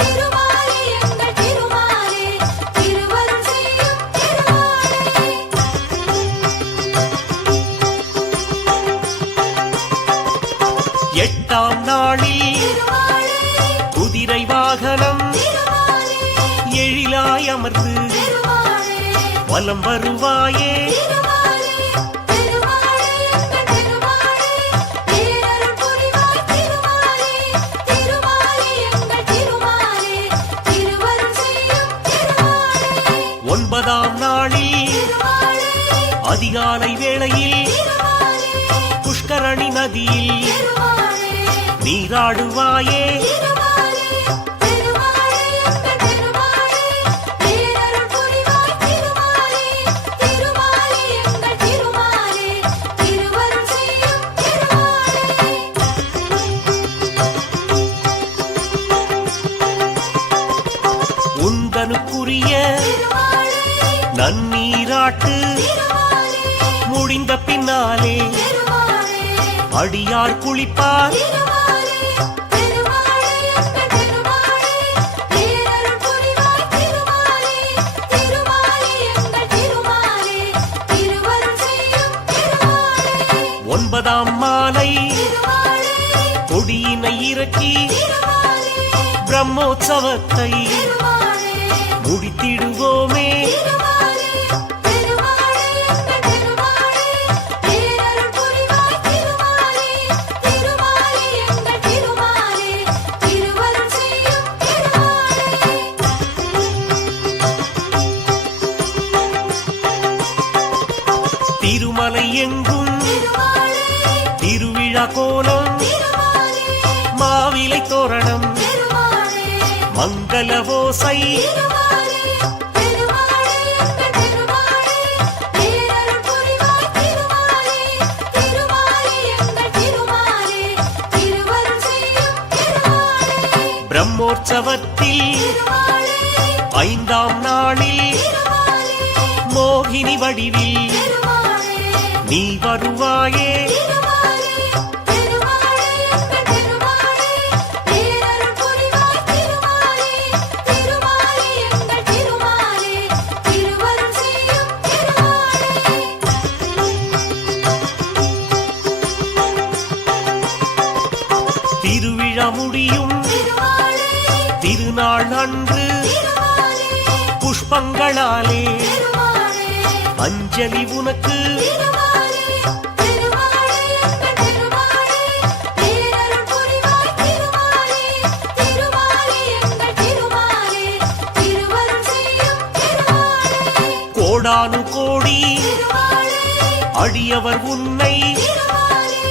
திருமாலே எங்கள் திருமாலே திருவருள் செய்யும் திருமாலே எட்டாம் நாளில் திருமாலே குதிரை வாகனம் திருமாலே எழிலாய் அமர்ந்து திருமாலே வலம் வருவாயே திருமாலே திருமாலே எங்கள் திருமாலே பேரருள் புரிவாய் திருமாலே திருமாலே எங்கள் திருமாலே திருவருள் செய்யும் திருமாலே ஒன்பதாம் நாளில் திருமாலே அதிகாலை வேளையில் திருமாலே புஷ்கரணி நதியில் திருமாலே நீராடுவாயே திருமாலே திருமாலே எங்கள் திருமாலே பேரருள் புரிவாய் திருமாலே திருமாலே எங்கள் திருமாலே திருவருள் செய்யும் திருமாலே உந்தனுக்குரிய திருமாலே நன்னீராட்டு திருமாலே முடிந்த பின்னாலே திருமாலே அடியார் குளிப்பார் திருமாலே திருமாலே எங்கள் திருமாலே பேரருள் புரிவாய் திருமாலே திருமாலே எங்கள் திருமாலே திருவருள் செய்யும் திருமாலே ஒன்பதாம் மாலை திருமாலே கொடியினை இறக்கி திருமாலே பிரம்மோற்சவத்தை திருமாலே முடித்திடுவோமே திருமாலே திருமாலே எங்கள் திருமாலே பேரருள் புரிவாய் திருமாலே திருமாலே எங்கள் திருமாலே திருவருள் செய்யும் திருமாலே திருமலை எங்கும் திருமாலே திருவிழா கோலம் திருமாலே மாவிலை தோரணம் திருமாலே மங்கள ஓசை திருமாலே திருமாலே எங்கள் திருமாலே பேரருள் புரிவாய் திருமாலே திருமாலே எங்கள் திருமாலே திருவருள் செய்யும் திருமாலே பிரம்மோற்சவத்தில் திருமாலே ஐந்தாம் நாளில் திருமாலே மோகினி வடிவில் திருமாலே நீ வருவாயே திருமாலே திருமாலே எங்கள் திருமாலே பேரருள் புரிவாய் திருமாலே திருமாலே எங்கள் திருமாலே திருவருள் செய்யும் திருமாலே திருவிழா முடியும் திருமாலே திருநாள் அன்று திருமாலே புஷ்பங்களாலே திருமாலே அஞ்சலி உனக்கு திருமாலே திருமாலே எங்கள் திருமாலே பேரருள் புரிவாய் திருமாலே திருமாலே எங்கள் திருமாலே திருவருள் செய்யும் திருமாலே கோடானு கோடி திருமாலே அடியவர் உன்னை திருமாலே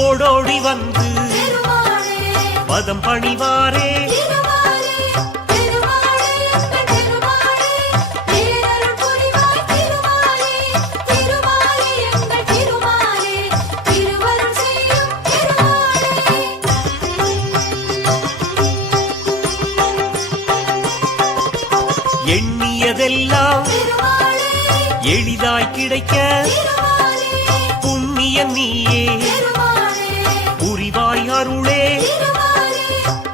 ஓடோடி வந்து திருமாலே பதம் பணிவாரே திருமாலே திருமாலே எங்கள் திருமாலே பேரருள் புரிவாய் திருமாலே திருமாலே எங்கள் திருமாலே திருவருள் செய்யும் திருமாலே எண்ணியதெல்லாம் திருமாலே எளிதாய் கிடைக்க திருமாலே புண்ணியன் நீயே திருமாலே புரிவாய் அருளே திருமாலே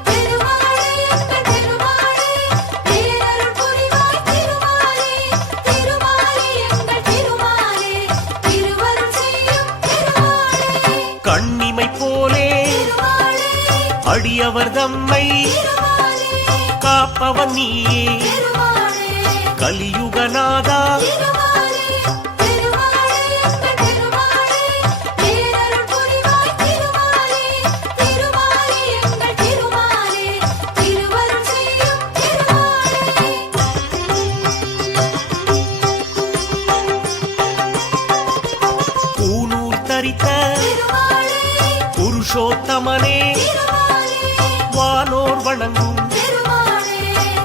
திருமாலே எங்கள் திருமாலே பேரருள் புரிவாய் திருமாலே திருமாலே எங்கள் திருமாலே திருவருள் செய்யும் திருமாலே கண்ணிமை போலே திருமாலே அடியவர் தம்மை திருமாலே காப்பவன் நீயே திருமாலே கலியுகநாதா திருமாலே திருமாலே எங்கள் திருமாலே பேரருள் புரிவாய் திருமாலே திருமாலே எங்கள் திருமாலே திருவருள் செய்யும் திருமாலே பூநூல் தரித்த திருமாலே புருஷோத்தமனே திருமாலே வானோர் வணங்கும் திருமாலே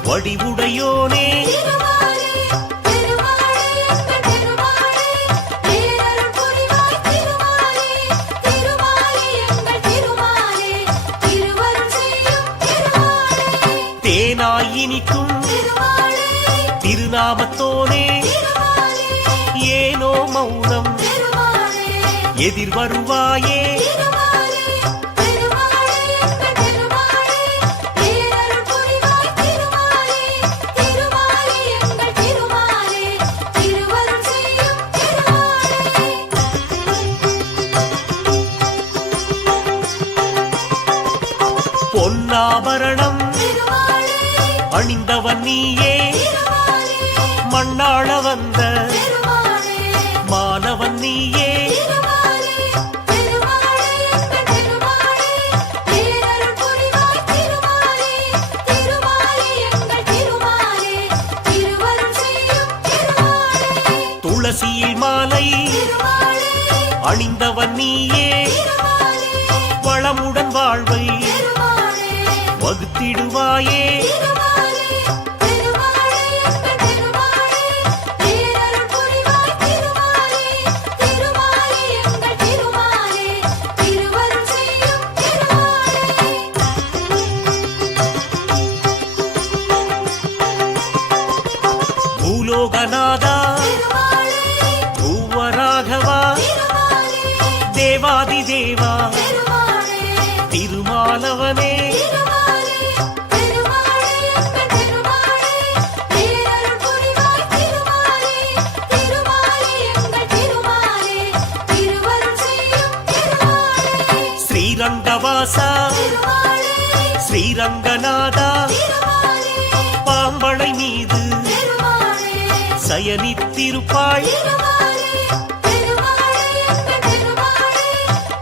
வடிவுடையோனே திருமாலே திருமாலே எங்கள் திருமாலே பேரருள் புரிவாய் திருமாலே திருமாலே எங்கள் திருமாலே திருவருள் செய்யும் திருமாலே தேனாய் இனிக்கும் திருமாலே திருநாமத்தோனே திருமாலே ஏனோ மௌனம் திருமாலே எதிர் வருவாயே திருமாலே திருமாலே எங்கள் திருமாலே பேரருள் புரிவாய் திருமாலே திருமாலே எங்கள் திருமாலே திருவருள் செய்யும் பொன்னாபரணம் திருமாலே அணிந்தவன் நீயே திருமாலே மண்ணாள வந்த திருமாலே மாணவன் நீயே திருமாலே திருமாலே எங்கள் திருமாலே பேரருள் புரிவாய் திருமாலே திருமாலே எங்கள் திருமாலே திருவருள் செய்யும் துளசியில் மாலை திருமாலே அணிந்தவன் நீயே திருமாலே வளமுடன் வாழ்வை திருமாலே வகுத்திடுவாயே திருமாலே திருமாலே எங்கள் திருமாலே பேரருள் புரிவாய் திருமாலே திருமாலே எங்கள் திருமாலே திருவருள் செய்யும் பூலோகநாதா திருமாலே பூவராகவா திருமாலே தேவாதி தேவா திருமாலே திருமாலவனே திருமாலே திருமாலே எங்கள் திருமாலே பேரருள் புரிவாய் திருமாலே திருமாலே எங்கள் திருமாலே திருவருள் செய்யும் ஸ்ரீரங்கவாசா திருமாலே ஸ்ரீரங்கநாதா திருமாலே பாம்பளை மீது திருமாலே சயனித்திருப்பாள் திருமாலே திருமாலே எங்கள் திருமாலே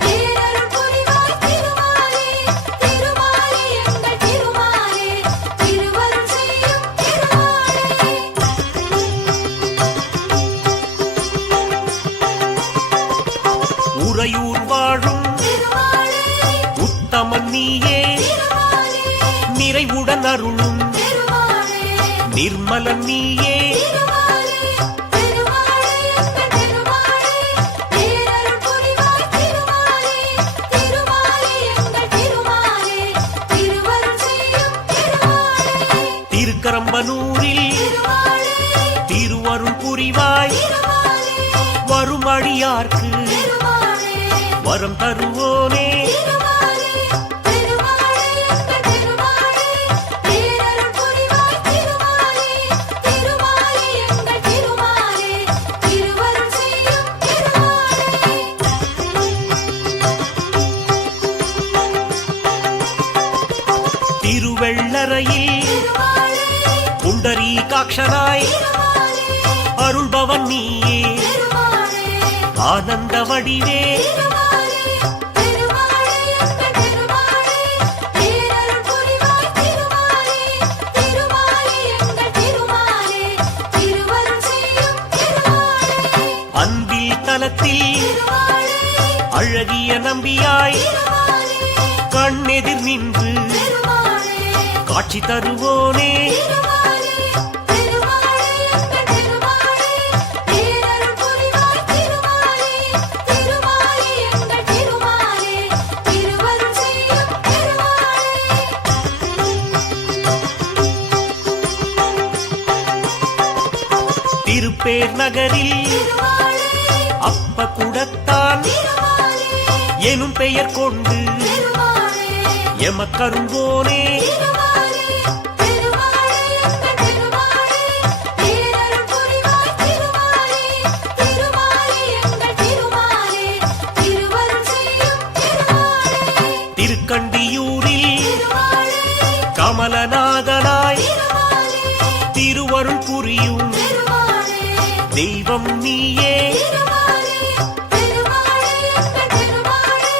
பேரருள் புரிவாய் திருமாலே திருமாலே எங்கள் திருமாலே திருவருள் செய்யும் உறையூர் வாழும் திருமாலே உத்தமன் நீயே திருமாலே நிறைவுடன் அருளும் திருமாலே நிர்மலன் நீயே திருமாலே திருமாலே எங்கள் திருமாலே பேரருள் புரிவாய் திருமாலே திருமாலே எங்கள் திருமாலே திருவருள் செய்யும் திருக்கரம்பனூரில் திருமாலே திருவருள் புரிவாய் திருமாலே வரும் அடியார்க்கு திருமாலே வரம் தருவோனே திருமாலே திருமாலே எங்கள் திருமாலே பேரருள் புரிவாய் திருமாலே திருமாலே எங்கள் திருமாலே திருவருள் செய்யும் திருவெள்ளரையில் திருமாலே புண்டரீகாட்சனாய் திருமாலே அருள்பவன் நீயே திருமாலே ஆனந்த வடிவே திருமாலே திருமாலே எங்கள் திருமாலே பேரருள் புரிவாய் திருமாலே திருமாலே எங்கள் திருமாலே திருவருள் செய்யும் அன்பில் தலத்தில் திருமாலே அழகிய நம்பியாய் திருமாலே கண்ணெதிர் நின்று திருமாலே காட்சி தருவோனே திருமாலே திருமாலே எங்கள் திருமாலே பேரருள் புரிவாய் திருமாலே திருமாலே எங்கள் திருமாலே திருவருள் செய்யும் திருப்பேர் நகரில் திருமாலே அப்ப குடத்தான் திருமாலே எனும் பெயர் கொண்டு திருமாலே எமக்கரும்போனே திருமாலே திருமாலே எங்கள் திருமாலே பேரருள் புரிவாய் திருமாலே திருமாலே எங்கள் திருமாலே திருவருள் செய்யும் திருக்கண்டியூரில் திருமாலே கமலநாதனாய் திருமாலே திருவருள் புரியும் திருமாலே தெய்வம் நீயே திருமாலே திருமாலே எங்கள் திருமாலே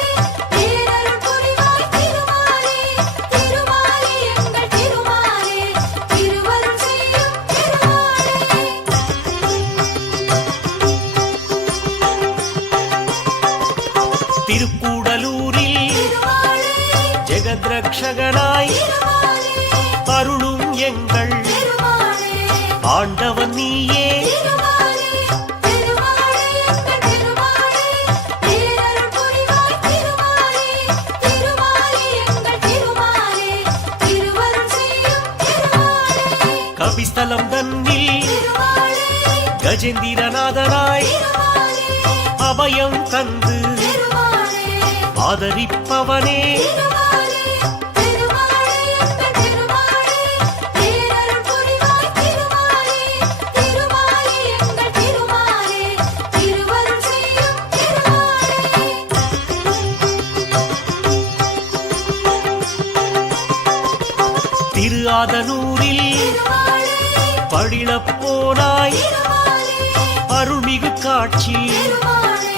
பேரருள் புரிவாய் திருமாலே திருமாலே எங்கள் திருமாலே திருவருள் செய்யும் திருக்கூடலூரில் திருமாலே ஜெகத்ரக்ஷகனாய் திருமாலே அருளும் எங்கள் திருமாலே ஆண்டவன் நீயே திருமாலே திருமாலே எங்கள் திருமாலே பேரருள் புரிவாய் திருமாலே திருமாலே எங்கள் திருமாலே திருவருள் செய்யும் கபிஸ்தலம் தன்னில் திருமாலே கஜேந்திரநாதனாய் திருமாலே அபயம் தந்து திருமாலே ஆதரிப்பவனே திருமாலே திருமாலே எங்கள் திருமாலே பேரருள் புரிவாய் திருமாலே திருமாலே எங்கள் திருமாலே திருவருள் செய்யும் திரு ஆதனூரில் திருமாலே பழிலப் போனாய் திருமாலே அருள்மிகு காட்சி திருமாலே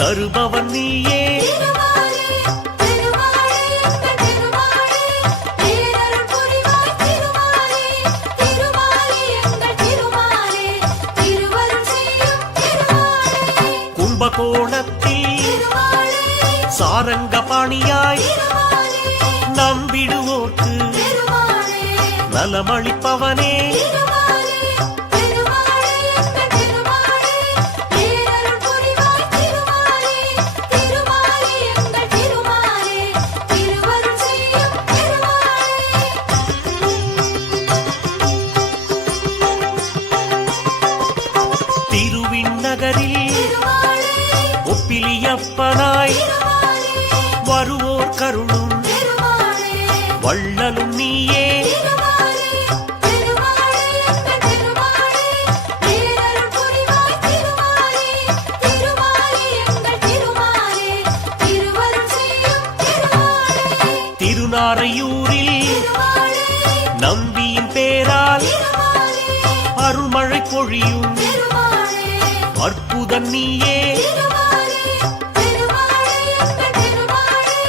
தருபவன் நீயே திருமாலே திருமாலே எங்கள் திருமாலே பேரருள் புரிவாய் திருமாலே திருமாலே எங்கள் திருமாலே திருவருள் செய்யும் கும்பகோணத்தில் திருமாலே சாரங்கபாணியாய் திருமாலே நம்பிடுவோர்க்கு திருமாலே நலமளிப்பவனே திருமாலே திருமாலே எங்கள் திருமாலே பேரருள் புரிவாய் திருமாலே திருமாலே எங்கள் திருமாலே திருவருள் செய்யும் திருவிண்ணகரில் திருமாலே ஒப்பிலியப்பனாய் திருமாலே வருவோர் கருளும் திருமாலே வள்ளலும் நீயே திருமாலே திருமாலே எங்கள் திருமாலே பேரருள் புரிவாய் திருமாலே திருமாலே எங்கள் திருமாலே திருவருள் செய்யும் திருநாரையூரில் திருமாலே நம்பியின் பேரால் திருமாலே அருள்மழை பொழியும் திருமாலே அற்புதம் நீயே திருமாலே திருமாலே எங்கள் திருமாலே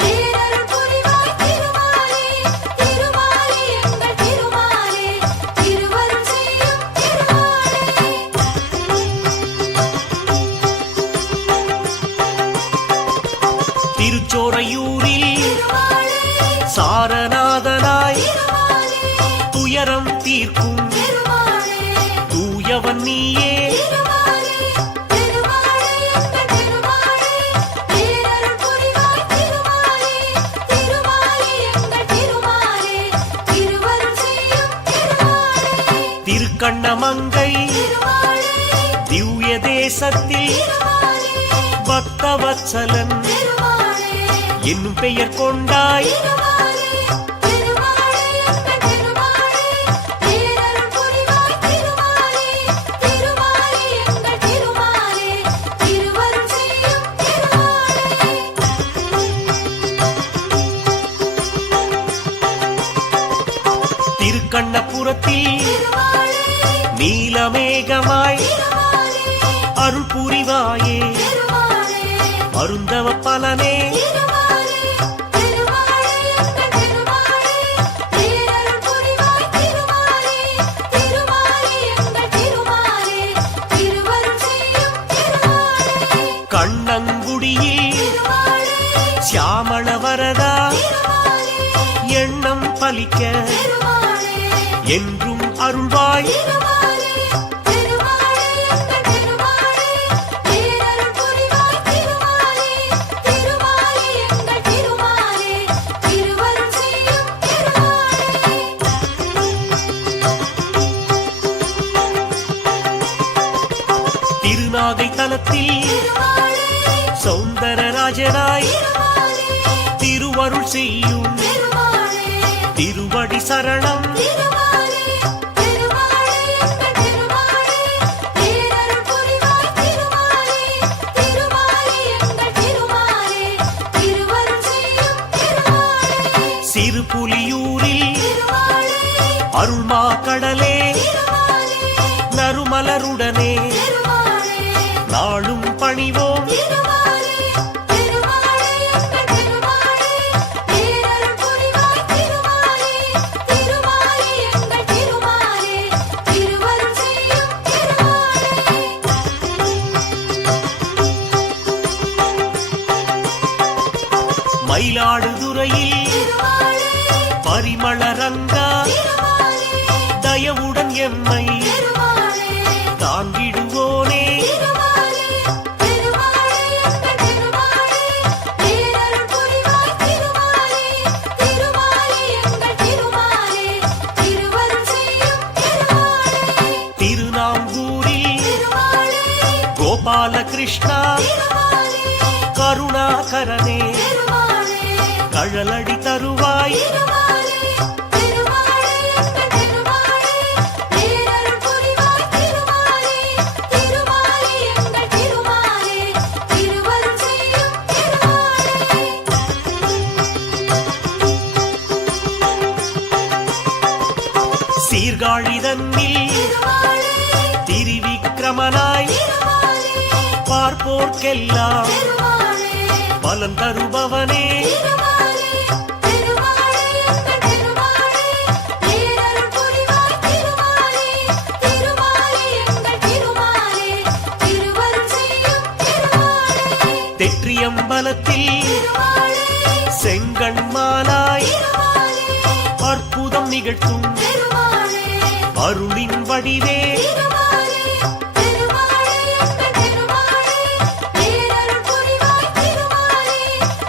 பேரருள் புரிவாய் திருமாலே திருமாலே எங்கள் திருமாலே திருவருள் செய்யும் திருச்சோரையூரில் திருமாலே சாரநாதனாய் திருமாலே துயரம் தீர்க்கும் திருமாலே தூயவன் நீயே திருமாலே திருமாலே எங்கள் திருமாலே பேரருள் புரிவாய் திருமாலே திருமாலே எங்கள் திருமாலே திருவருள் செய்யும் திருக்கண்ணமங்கை திருமாலே திவ்ய தேசத்தில் திருமாலே பக்தவத்சலன் திருமாலே என்னும் பெயர் கொண்டாய் திருமாலே திருமாலே எங்கள் திருமாலே பேரருள் புரிவாய் திருமாலே திருமாலே எங்கள் திருமாலே திருவருள் செய்யும் திருக்கண்ணபுரத்தில் திருமாலே நீலமேகமாய் திருமாலே அருள் புரிவாயே திருமாலே அருந்தவ பலனே திருமாலே திருமாலே எங்கள் திருமாலே பேரருள் புரிவாய் திருமாலே திருமாலே எங்கள் திருமாலே திருவருள் செய்யும் கண்ணங்குடியில் திருமாலே சியாமளவரதா திருமாலே எண்ணம் பலிக்க திருமாலே என்றும் அருள்வாய் திருமாலே திருமாலே எங்கள் திருமாலே பேரருள் புரிவாய் திருமாலே திருமாலே எங்கள் திருமாலே திருவருள் செய்யும் திருநாகை தலத்தில் திருமாலே சௌந்தரராஜனாய் திருமாலே திருவருள் செய்யும் திருமாலே திருவடி சரணம் திருமாலே திருமாலே எங்கள் திருமாலே பேரருள் புரிவாய் திருமாலே திருமாலே எங்கள் திருமாலே திருவருள் செய்யும் சிறுபுலியூரில் திருமாலே அருள்மா கடலே திருமாலே நறுமலருடனே திருமாலே நாளும் பணிவோம் திருமாலே திருமாலே எங்கள் திருமாலே பேரருள் புரிவாய் திருமாலே திருமாலே எங்கள் திருமாலே திருவருள் செய்யும் மயிலாடுதுறையில் திருமாலே பரிமளரங்கா திருமாலே தயவுடன் எம்மை திருமாலே தாங்கிடுவோனே திருமாலே திருமாலே எங்கள் திருமாலே பேரருள் புரிவாய் திருமாலே திருமாலே எங்கள் திருமாலே திருவருள் செய்யும் பாலகிருஷ்ணா திருமாலே கருணாகரனே திருமாலே கழலடி தருவாய் திருமாலே திருமாலே எங்கள் திருமாலே பேரருள் புரிவாய் திருமாலே திருமாலே எங்கள் திருமாலே திருவருள் செய்யும் திருமாலே சீர்காழிதன்னில் திருமாலே திரிவிக்ரமனாய் திருமாலே பார்ப்போர்க்கெல்லாம் திருமாலே பலன் தருபவனே திருமாலே திருமாலே எங்கள் திருமாலே பேரருள் புரிவாய் திருமாலே திருமாலே எங்கள் திருமாலே திருவருள் செய்யும் திருமாலே தெற்றியம்பலத்தில் திருமாலே செங்கண்மாலாய் திருமாலே அற்புதம் நிகழ்த்தும் திருமாலே அருளின் வடிவே திருமாலே திருமாலே எங்கள் திருமாலே பேரருள் புரிவாய் திருமாலே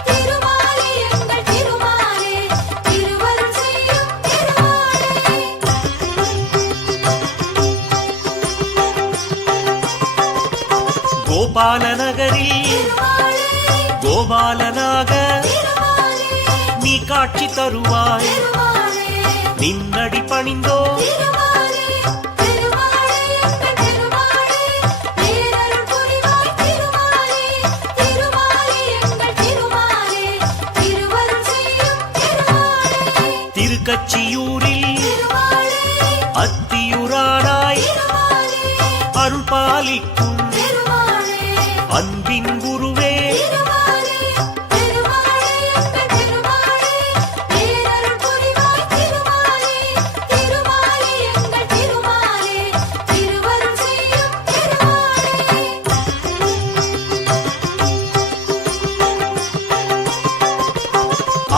திருமாலே எங்கள் திருமாலே திருவருள் செய்யும் திருமாலே கோபாலநகரில் திருமாலே கோபாலனாக திருமாலே நீ காட்சி தருவாய் திருமாலே நின்னடி பணிந்தோ திருமாலே திருமாலே எங்கள் திருமாலே பேரருள் புரிவாய் திருமாலே திருமாலே எங்கள் திருமாலே திருவருள் செய்யும் திருமாலே திருக்கச்சியூரில் திருமாலே அத்தியுரானாய் திருமாலே அருள் பாலிக்கும் திருமாலே அன்பின் குருவே திருமாலே திருமாலே எங்கள் திருமாலே பேரருள் புரிவாய் திருமாலே திருமாலே எங்கள் திருமாலே திருவருள் செய்யும் திருமாலே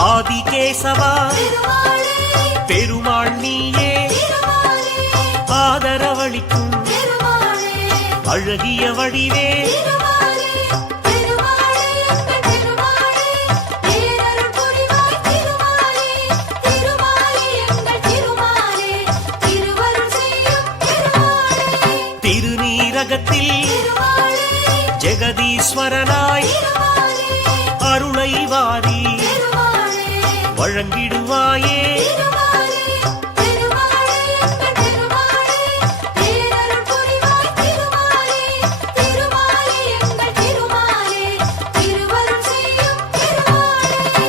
ஆதிகேசவா திருமாலே பெருமாள் நீயே திருமாலே ஆதரவளிக்கும் திருமாலே அழகிய வடிவே திருமாலே திருமாலே எங்கள் திருமாலே பேரருள் புரிவாய் திருமாலே திருமாலே எங்கள் திருமாலே திருவருள் செய்யும் திருமாலே திருநீரகத்தில் திருமாலே ஜெகதீஸ்வரனாய் திருமாலே அருளை வாரி திருமாலே வழங்கிடுவாயே திருமாலே திருமாலே எங்கள் திருமாலே பேரருள் புரிவாய் திருமாலே திருமாலே எங்கள் திருமாலே திருவருள் செய்யும் திருமாலே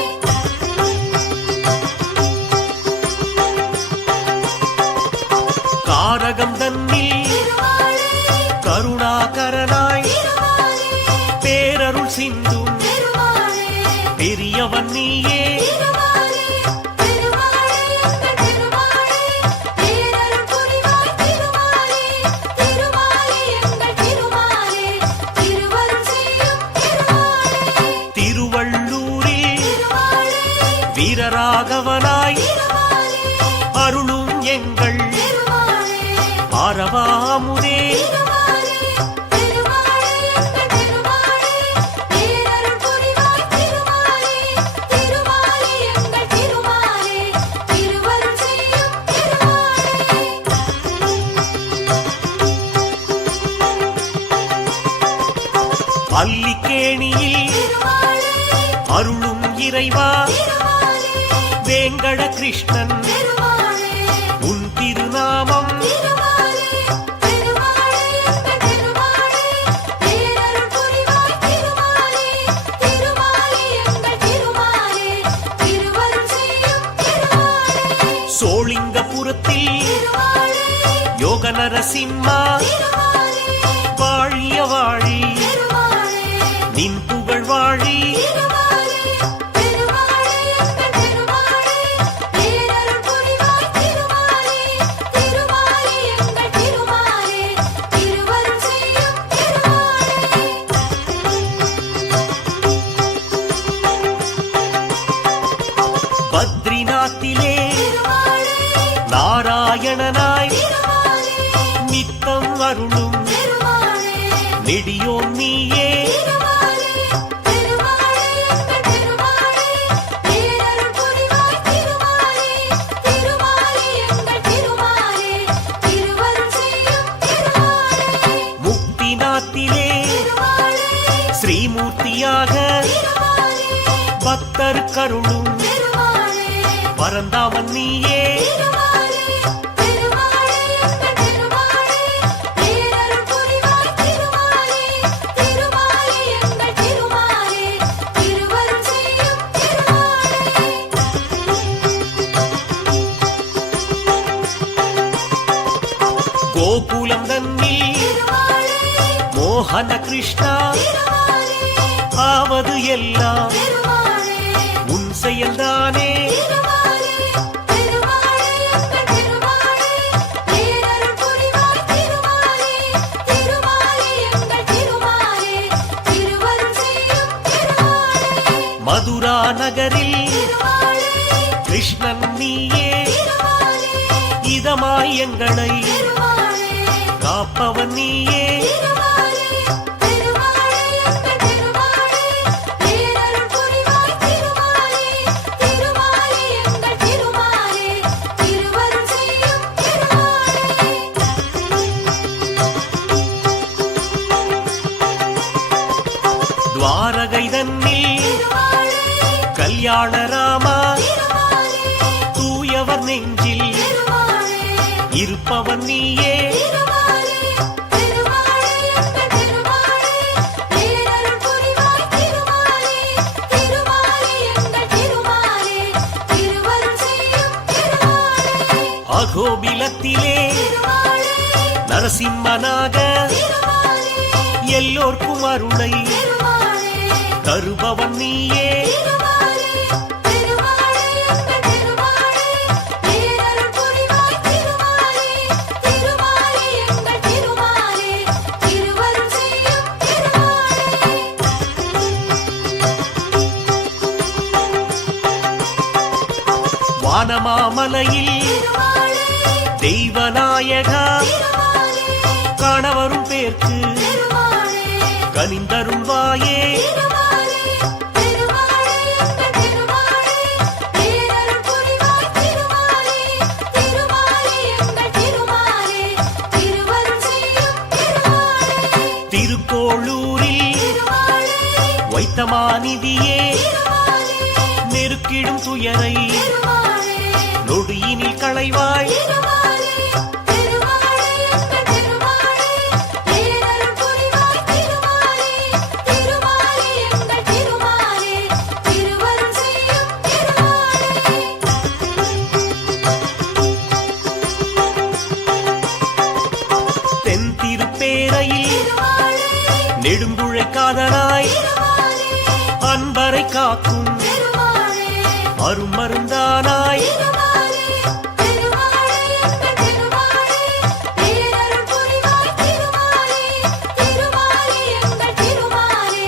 காரகம் தன்னில் திருமாலே கருணாகரனாய் திருமாலே பேரருள் சிந்தும் திருமாலே பெரியவன் நீயே திருமாலே திருமாலே எங்கள் திருமாலே பேரருள் புரிவாய் திருமாலே திருமாலே எங்கள் திருமாலே திருவருள் செய்யும் திருமாலே திருவள்ளூரில் திருமாலே வீரராகவனாய் திருமாலே அருளும் எங்கள் திருமாலே ஆரவாமுதே திருமாலே திருமாலே எங்கள் திருமாலே பேரருள் புரிவாய் திருமாலே திருமாலே எங்கள் திருமாலே திருவருள் செய்யும் திருமாலே அல்லிக்கேணியில் திருமாலே அருளும் இறைவா திருமாலே வேங்கட கிருஷ்ணன் திருமாலே உன் திருநாமம் திருமாலே திருமாலே எங்கள் திருமாலே பேரருள் புரிவாய் திருமாலே திருமாலே எங்கள் திருமாலே திருவருள் செய்யும் திருமாலே சோளிங்கபுரத்தில் திருமாலே யோக நரசிம்மா திருமாலே வாழிய வாழி திருமாலே நின் புகழ் வாழி திருமாலே திருமாலே எங்கள் திருமாலே பேரருள் புரிவாய் திருமாலே திருமாலே எங்கள் திருமாலே திருவருள் செய்யும் திருமாலே பத்ரிநாத்திலே திருமாலே நாராயணனாய் திருமாலே நித்தம் அருளும் திருமாலே நெடியோம் நீயே திருமாலே திருமாலே எங்கள் திருமாலே பேரருள் புரிவாய் திருமாலே திருமாலே எங்கள் திருமாலே திருவருள் செய்யும் திருமாலே முக்திநாத்திலே திருமாலே துணையாக திருமாலே பக்தருக்கருளும் திருமாலே பரந்தாமன் நீயே திருமாலே திருமாலே எங்கள் திருமாலே பேரருள் புரிவாய் திருமாலே திருமாலே எங்கள் திருமாலே திருவருள் செய்யும் திருமாலே கோகுலம் தன்னில் திருமாலே மோகன கிருஷ்ணா திருமாலே ஆவது எல்லாம் திருமாலே உன் செயல்தானே திருமாலே திருமாலே எங்கள் திருமாலே பேரருள் புரிவாய் திருமாலே திருமாலே எங்கள் திருமாலே திருவருள் செய்யும் திருமாலே மதுரா நகரில் திருமாலே கிருஷ்ணன் நீயே திருமாலே இதமாய் எங்களை திருமாலே காப்பவன் நீயே திருமாலே திருமாலே எங்கள் திருமாலே பேரருள் புரிவாய் திருமாலே திருமாலே எங்கள் திருமாலே திருவருள் செய்யும் திருமாலே துவாரகை தன்னில் திருமாலே கல்யாண ராமா திருமாலே தூயவர் நெஞ்சில் திருமாலே இருப்பவன் நீயே திருமாலே திருமாலே எங்கள் திருமாலே பேரருள் புரிவாய் திருமாலே திருமாலே எங்கள் திருமாலே திருவருள் செய்யும் திருமாலே அகோபிலத்திலே திருமாலே நரசிம்மனாக திருமாலே எல்லோர்க்கும் அருளை திருமாலே தருபவன் நீயே திருமாலே திருமாலே எங்கள் திருமாலே பேரருள் புரிவாய் திருமாலே திருமாலே எங்கள் திருமாலே திருவருள் செய்யும் திருமாலே வானமாமலையில் திருமாலே தெய்வநாயகா திருமாலே காணவரும் பேர்க்கு திருமாலே கனிந்தருள்வாயே திருமாலே திருமாலே எங்கள் திருமாலே பேரருள் புரிவாய் திருமாலே திருமாலே எங்கள் திருமாலே திருவருள் செய்யும் திருமாலே திருக்கோளூரில் திருமாலே வைத்தமாநிதியே திருமாலே நெருக்கிடும் துயரை திருமாலே நொடியினில் களைவாய் திருமாலே திருமாலே எங்கள் திருமாலே பேரருள் புரிவாய் திருமாலே திருமாலே எங்கள் திருமாலே திருவருள் செய்யும் திருமாலே தென் திருப்பேரையில் திருமாலே நெடுங்குழைக்காதனாய் திருமாலே அன்பரை காக்கும் திருமாலே அருமருந்தானாய் திருமாலே திருமாலே எங்கள் திருமாலே பேரருள் புரிவாய் திருமாலே திருமாலே எங்கள் திருமாலே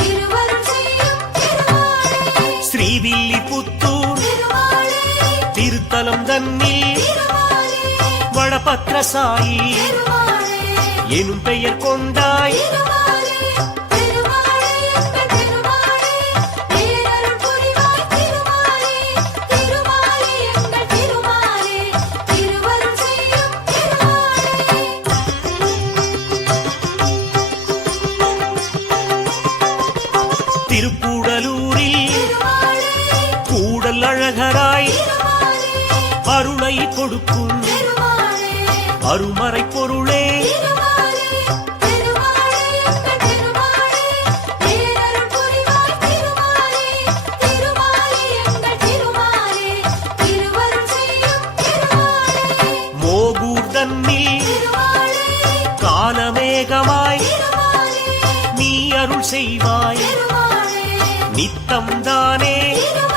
திருவருள் செய்யும் திருமாலே ஸ்ரீவில்லி புத்தூர் திருமாலே திருத்தலம் தன்னில் திருமாலே வடபத்ரசாயி திருமாலே எனும் பெயர் கொண்டாய் திருமாலே திருமாலே எங்கள் திருமாலே பேரருள் புரிவாய் திருமாலே திருமாலே எங்கள் திருமாலே திருவருள் செய்யும் திருமாலே திருப்புடலூரில் திருமாலே கூடல் அழகராய் திருமாலே அருளை கொடுக்கும் திருமாலே அருமறை பொருளே திருமாலே திருமாலே எங்கள் திருமாலே பேரருள் புரிவாய் திருமாலே திருமாலே எங்கள் திருமாலே திருவருள் செய்யும் திருமாலே மோகூர் தன்னில் திருமாலே காலமேகமாய் திருமாலே நீ அருள் செய்வாய் திருமாலே நித்தம் தானே திருமாலே